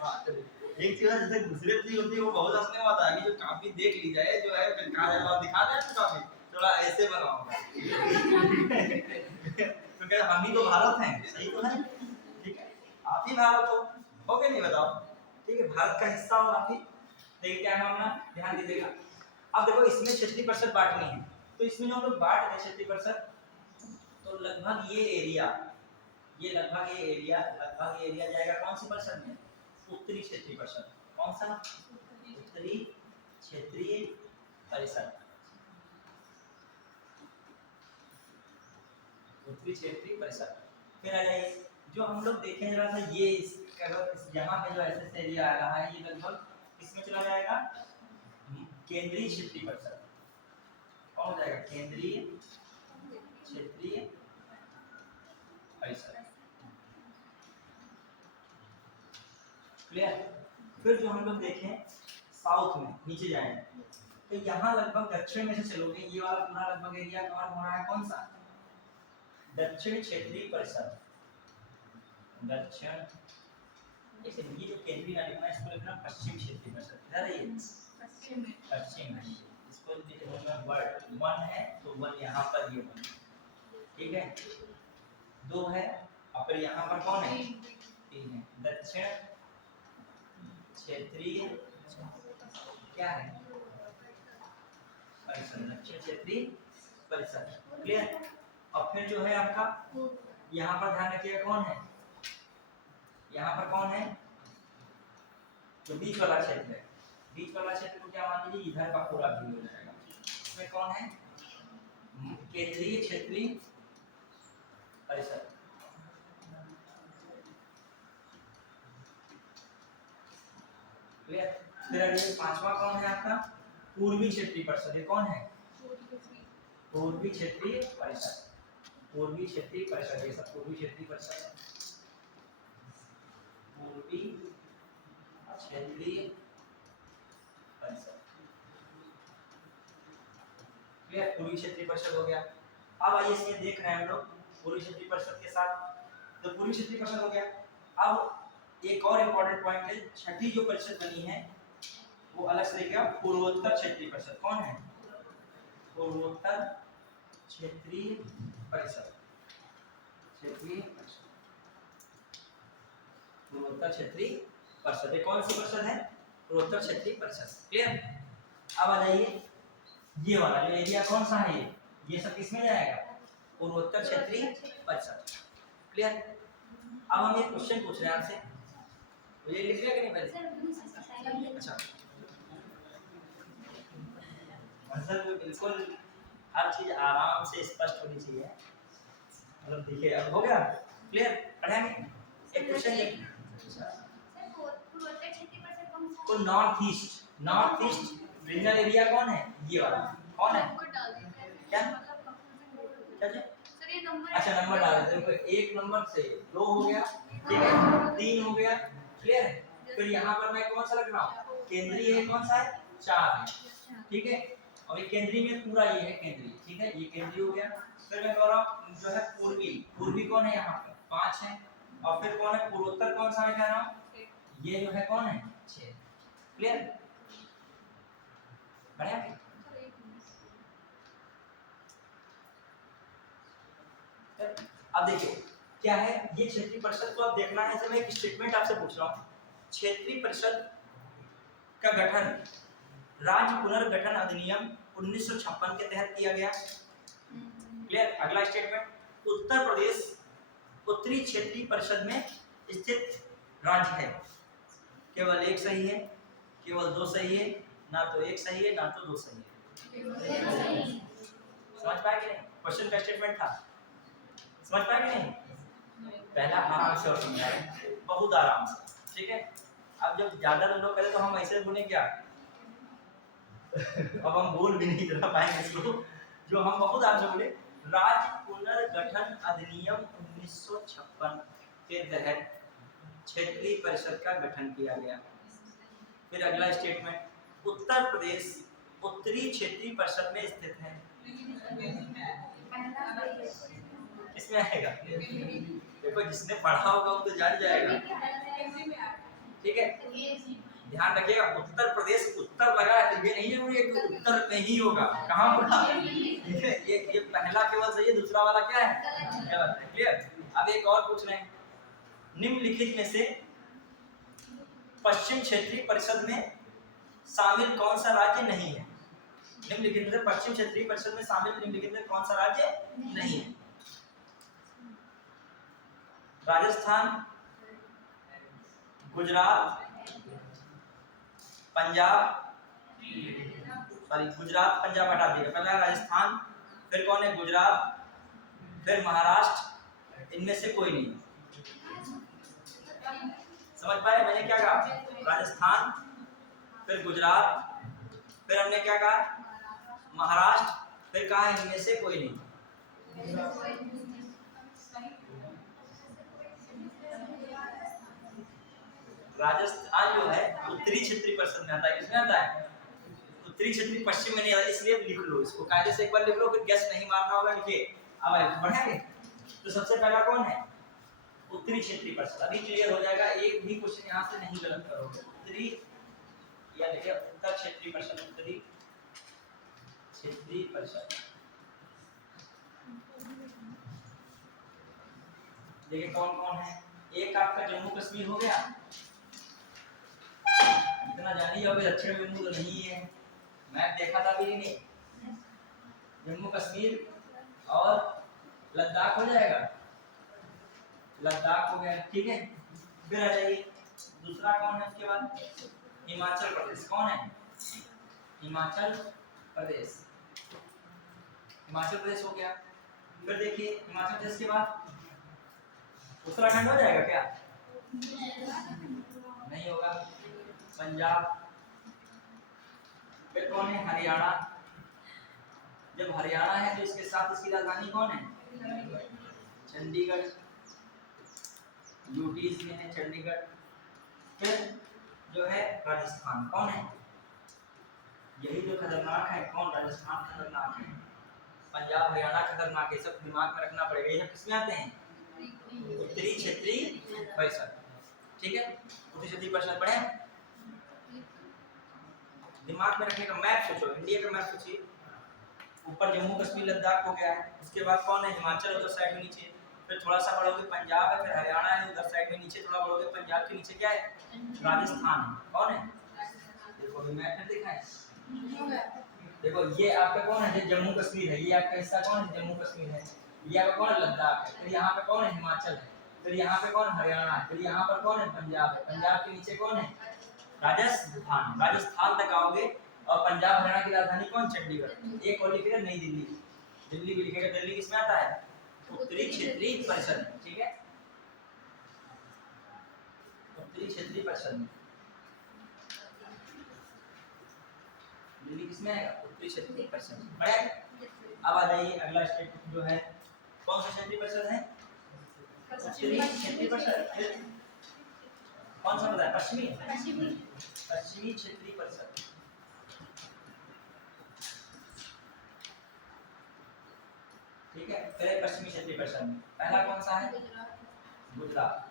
हाँ, एक चीज है जैसे दूसरे चीज होती है वो बहुत हंसने में आता है कि जो काफी देख ली जाए जो है फिर कहा जाए दिखा दे तो काफी थोड़ा ऐसे बनाओ। तो क्या हम ही तो भारत हैं, सही तो है। ठीक है, आप ही भारत हो के नहीं बताओ। ठीक है, भारत का हिस्सा हो आप ही। देखिए क्या नाम ना, ध्यान दीजिएगा। अब देखो इसमें क्षेत्रीय परिषद बांटनी है, तो इसमें जो हम लोग बांट दें क्षेत्रीय परिषद, तो लगभग ये एरिया, ये लगभग ये एरिया जाएगा कौन सी परिषद में, उत्तरी क्षेत्रीय परिषद। कौन सा, उत्तरी क्षेत्रीय परिषद, उत्तरी क्षेत्रीय परिषद। फिर आ जाइए, जो हम लोग देखें जरा सा, ये यहाँ पे जो ऐसे एरिया आ रहा है, ये लगभग इसमें चला जाएगा केंद्रीय क्षेत्रीय परिषद। कौन हो जाएगा, केंद्रीय क्षेत्रीय परिषद। क्लियर। फिर जो हम लोग देखें साउथ में नीचे जाएं, तो यहाँ लगभग दक्षिण में से चलोगे, ये वाला पूरा लगभग एरिया कवर हो रहा है कौन सा, दक्षिण क्षेत्रीय परिषद। दक्षिण, ये जो केंद्रीय ना लिखना, इसको लिखना पश्चिम क्षेत्रीय परिषद। इधर है ये पश्चिम है, इसको लिखना वर्ड 1 है तो 1 यहाँ पर ये 1, ठीक है, 2 है, और फिर यहाँ पर कौन है, 3 है। दक्षिण क्षेत्रीय क्या है, परिषद, दक्षिण क्षेत्रीय परिषद। क्लियर। और फिर जो है आपका यहाँ पर ध्यान रखिएगा कौन है, यहाँ पर कौन है, जो बीच वाला क्षेत्र है, बीच वाला क्षेत्र को क्या मान लीजिए, इधर का पूरा भी हो जाएगा। इसमें कौन है, केंद्रीय क्षेत्रीय परिषद। क्लियर। फिर अगले पांचवा कौन है आपका, पूर्वी क्षेत्रीय परिषद। ये कौन है, पूर्वी क्षेत्रीय परिषद, पूर्वी क्षेत्रीय परिषद। ये सब पूर्वी क्षेत्रीय परिषद है, पूर्वी क्षेत्रीय परिषद। क्लियर, पूर्वी क्षेत्रीय परिषद हो गया। अब आइए इसमें देख रहे हैं हम लोग पूर्वी क्षेत्रीय परिषद के साथ, तो पूर्वी क्षेत्रीय परिषद हो गया। अब एक और इम्पोर्टेंट पॉइंट है, छठी जो परिषद बनी है वो अलग से देखिएगा, पूर्वोत्तर क्षेत्रीय परिषद। कौन है, पूर्वोत्तर क्षेत्रीय परिषद, क्षेत्रीय परिषद, पूर्वोत्तर क्षेत्रीय परिषद। ये कौन सी परिषद है, पूर्वोत्तर क्षेत्रीय परिषद। क्लियर। अब आ जाइए, ये वाला जो एरिया कौन सा है, ये सब किसमें जाएगा, पूर्वोत्तर क्षेत्रीय परिषद। क्लियर। अब हम एक क्वेश्चन पूछ रहे हैं आपसे, ये लिख लिया कि नहीं पहले। अच्छा, मतलब बिल्कुल हर चीज आराम से स्पष्ट होनी चाहिए, मतलब देखिए अब हो गया। क्लियर। पढ़ेंगे एक क्वेश्चन देखिए, तो नॉर्थ ईस्ट रीजनल एरिया कौन है, ये वाला कौन है, क्या क्या जी? अच्छा नंबर डाल देते हैं, एक नंबर से 2 हो गया, ठीक है, 3 हो गया। क्लियर है। फिर यहाँ पर मैं कौन सा रख रहा हूँ, केंद्रीय है कौन सा है, 4 है, ठीक है, और ये केंद्रीय में पूरा ये है केंद्रीय, ठीक है, ये केंद्रीय हो गया। फिर मैं कह रहा हूँ जो है पूर्वी कौन है, यहाँ पर 5 है, और फिर कौन है पूर्वोत्तर, कौन सा मैं कह रहा हूँ, ये जो है कौन है, 6। क्लियर। बढ़िया। अब देखिए क्या है ये क्षेत्रीय परिषद, को आप देखना है। जैसे मैं एक स्टेटमेंट आपसे पूछ रहा हूँ, क्षेत्रीय परिषद का गठन राज्य पुनर्गठन अधिनियम 1956 के तहत किया गया। क्लियर। अगला स्टेटमेंट, उत्तर प्रदेश उत्तरी क्षेत्रीय परिषद में स्थित राज्य है। केवल एक सही है, केवल दो सही है, ना तो एक सही है ना तो दो सही है। समझ पाए कि नहीं? क्वेश्चन का स्टेटमेंट था, समझ पाए कि नहीं? पहला आराम से और समझा रहे हैं, बहुत आराम से, ठीक है। अब जब ज्यादा लोग करें तो हम ऐसे बोले क्या अब हम बोल भी नहीं कर पाएंगे इसको, जो हम बहुत आराम से बोले, राज्य पुनर्गठन अधिनियम 1956 के तहत क्षेत्रीय परिषद का गठन किया गया। फिर अगला स्टेटमेंट, उत्तर प्रदेश उत्तरी क्षेत्रीय परिषद में स्थित है। किसमें आएगा? देखो जिसने पढ़ा होगा वो तो जान जाएगा, ठीक है। ध्यान रखिएगा, उत्तर प्रदेश उत्तर लगा है तो ये नहीं है कि उत्तर में ही होगा, कहाँ होगा? ठीक है, ये पहला केवल सही है, दूसरा वाला क्या है? गलत है। क्लियर। अब एक और पूछ रहे हैं, निम्नलिखित में से पश्चिम क्षेत्रीय परिषद में शामिल कौन सा राज्य नहीं है? निम्नलिखित में से पश्चिम क्षेत्रीय परिषद में शामिल निम्नलिखित में कौन सा राज्य नहीं है? राजस्थान, गुजरात, पंजाब, सॉरी गुजरात पंजाब हटा दिया, पहला राजस्थान, फिर कौन है? गुजरात, फिर महाराष्ट्र, इनमें से कोई नहीं। समझ पाए मैंने क्या कहा? राजस्थान, फिर गुजरात, फिर हमने क्या कहा? महाराष्ट्र, फिर कहा इनमें से कोई नहीं। राजस्थान जो है उत्तरी क्षेत्रीय परिषद में आता है, किसमें आता है? उत्तरी क्षेत्रीय पश्चिम में नहीं आता, इसलिए लिख लो इसको कायदे से, एक बार लिख लो, फिर गेस नहीं मारना होगा, लिखिए। अब आइए बढ़ेंगे, तो सबसे पहला कौन है? उत्तरी क्षेत्रीय परिषद। अभी क्लियर हो जाएगा, एक भी क्वेश्चन यहाँ से नहीं गलत करोगे। उत्तरी या देखिए उत्तर क्षेत्रीय परिषद, उत्तरी क्षेत्रीय परिषद, देखिए कौन कौन है। एक आपका जम्मू कश्मीर हो गया, इतना जान ही जाओगे, दक्षिण बिंदु तो नहीं है, मैप देखा था भी नहीं। जम्मू कश्मीर और लद्दाख हो जाएगा, लद्दाख हो गया, ठीक है। फिर आ जाइए, दूसरा कौन है उसके बाद? हिमाचल प्रदेश। कौन है? हिमाचल प्रदेश, हिमाचल प्रदेश हो गया। फिर देखिए हिमाचल प्रदेश के बाद उत्तराखंड हो जाएगा क्या? नहीं होगा। पंजाब, फिर कौन है? हरियाणा। जब हरियाणा है तो इसके साथ इसकी राजधानी कौन है? चंडीगढ़, यूटी इसमें है चंडीगढ़। फिर जो है राजस्थान, कौन है? यही जो खतरनाक है, कौन? राजस्थान खतरनाक है, पंजाब हरियाणा खतरनाक है, सब दिमाग में रखना पड़ेगा। ये किसमें आते हैं? उत्तरी क्षेत्रीय परिषद, ठीक है। उत्तरी क्षेत्रीय परिषद पढ़े, दिमाग में रखने का। मैप सोचो, इंडिया का मैप सोचिए, ऊपर जम्मू कश्मीर लद्दाख हो गया है, उसके बाद कौन है? हिमाचल उधर साइड में नीचे, फिर थोड़ा सा बढ़ोगे पंजाब है, फिर हरियाणा है उधर साइड में नीचे, थोड़ा बढ़ोगे पंजाब के नीचे क्या है? राजस्थान है। कौन है? देखो अभी मैप में देखा है, देखो ये आपका कौन है? जम्मू कश्मीर है, ये आपका हिस्सा कौन है? जम्मू कश्मीर है। ये आपका कौन है? लद्दाख है। फिर यहाँ पे कौन है? हिमाचल है। फिर यहाँ पे कौन? हरियाणा है। फिर यहाँ पर कौन है? पंजाब है। पंजाब के नीचे कौन है? राजस्थान। राजस्थान तक आओगे और पंजाब हरियाणा की राजधानी कौन? चंडीगढ़। एक और लिखेगा नई दिल्ली, दिल्ली भी लिखेगा। दिल्ली किसमें आता है? उत्तरी क्षेत्रीय परिषद, ठीक है, उत्तरी क्षेत्रीय परिषद में दिल्ली किसमें आएगा? उत्तरी क्षेत्रीय परिषद। बढ़िया। अब आ जाइए अगला स्टेट जो है, कौन सा क्षेत्रीय परिषद है? उत्तरी क्षेत्रीय परिषद। कौन सा बताया? पश्चिमी, पश्चिमी क्षेत्रीय परिषद, ठीक है। फिर पश्चिमी क्षेत्रीय परिषद में पहला कौन सा है? गुजरात।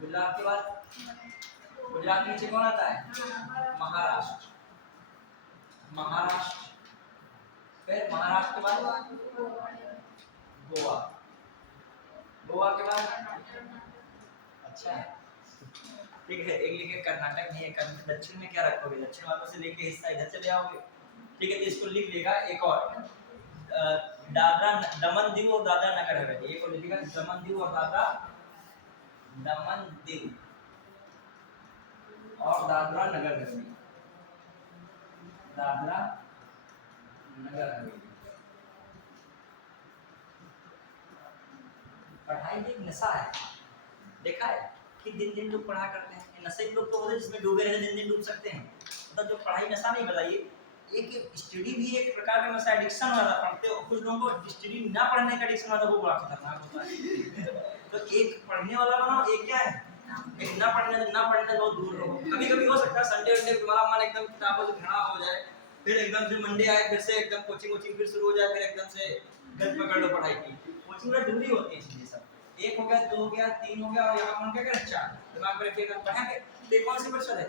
गुजरात के बाद गुजरात के नीचे कौन आता है? महाराष्ट्र, महाराष्ट्र। फिर महाराष्ट्र के बाद गोवा, गोवा के बाद अच्छा ठीक है, एक लिखे कर्नाटक नहीं है, दक्षिण में क्या रखोगे? दक्षिण वालों से लेके हिस्सा इधर चले आओगे, ठीक है। तो इसको लिख लेगा एक और दादरा दमन दीव और दादरा नगर हवेली, एक पॉलिटिकल दमन दीव और दादरा और दादरा नगर हवेली, दादरा नगर हवेली। पढ़ाई एक नशा है, देखा है कि दिन दिन लोग पढ़ा करते हैं, नशे लोग तो होते हैं जिसमें डूबे रहते दिन दिन डूब सकते हैं, मतलब जो पढ़ाई नशा नहीं बताइए, एक स्टडी भी एक प्रकार का नशा, एडिक्शन वाला पढ़ते हो, कुछ लोगों को स्टडी ना पढ़ने का एडिक्शन वाला वो बड़ा खतरनाक होता है। तो एक पढ़ने वाला बनाओ, एक क्या है, एक ना पढ़ने बहुत दूर रहो। कभी कभी हो सकता है संडे वनडे तुम्हारा मन एकदम किताबों से घिरा हो जाए, फिर एकदम से मंडे आए, फिर से एकदम कोचिंग फिर शुरू हो जाए, फिर एकदम से गज पकड़ लो पढ़ाई की। कोचिंग में जरूरी होती है चीजें सब, एक हो गया, दो हो गया, तीन हो गया, और यहाँ कौन क्या करें, चार दिमाग में रखिएगा पढ़ेंगे। तो ये कौन सी परिषद है,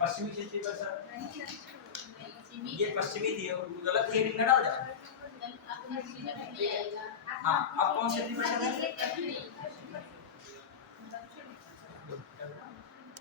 पश्चिमी क्षेत्रीय परिषद, ये पश्चिमी थी, गलत हेडिंग न डाल जाए। हाँ, अब कौन क्षेत्रीय परिषद है,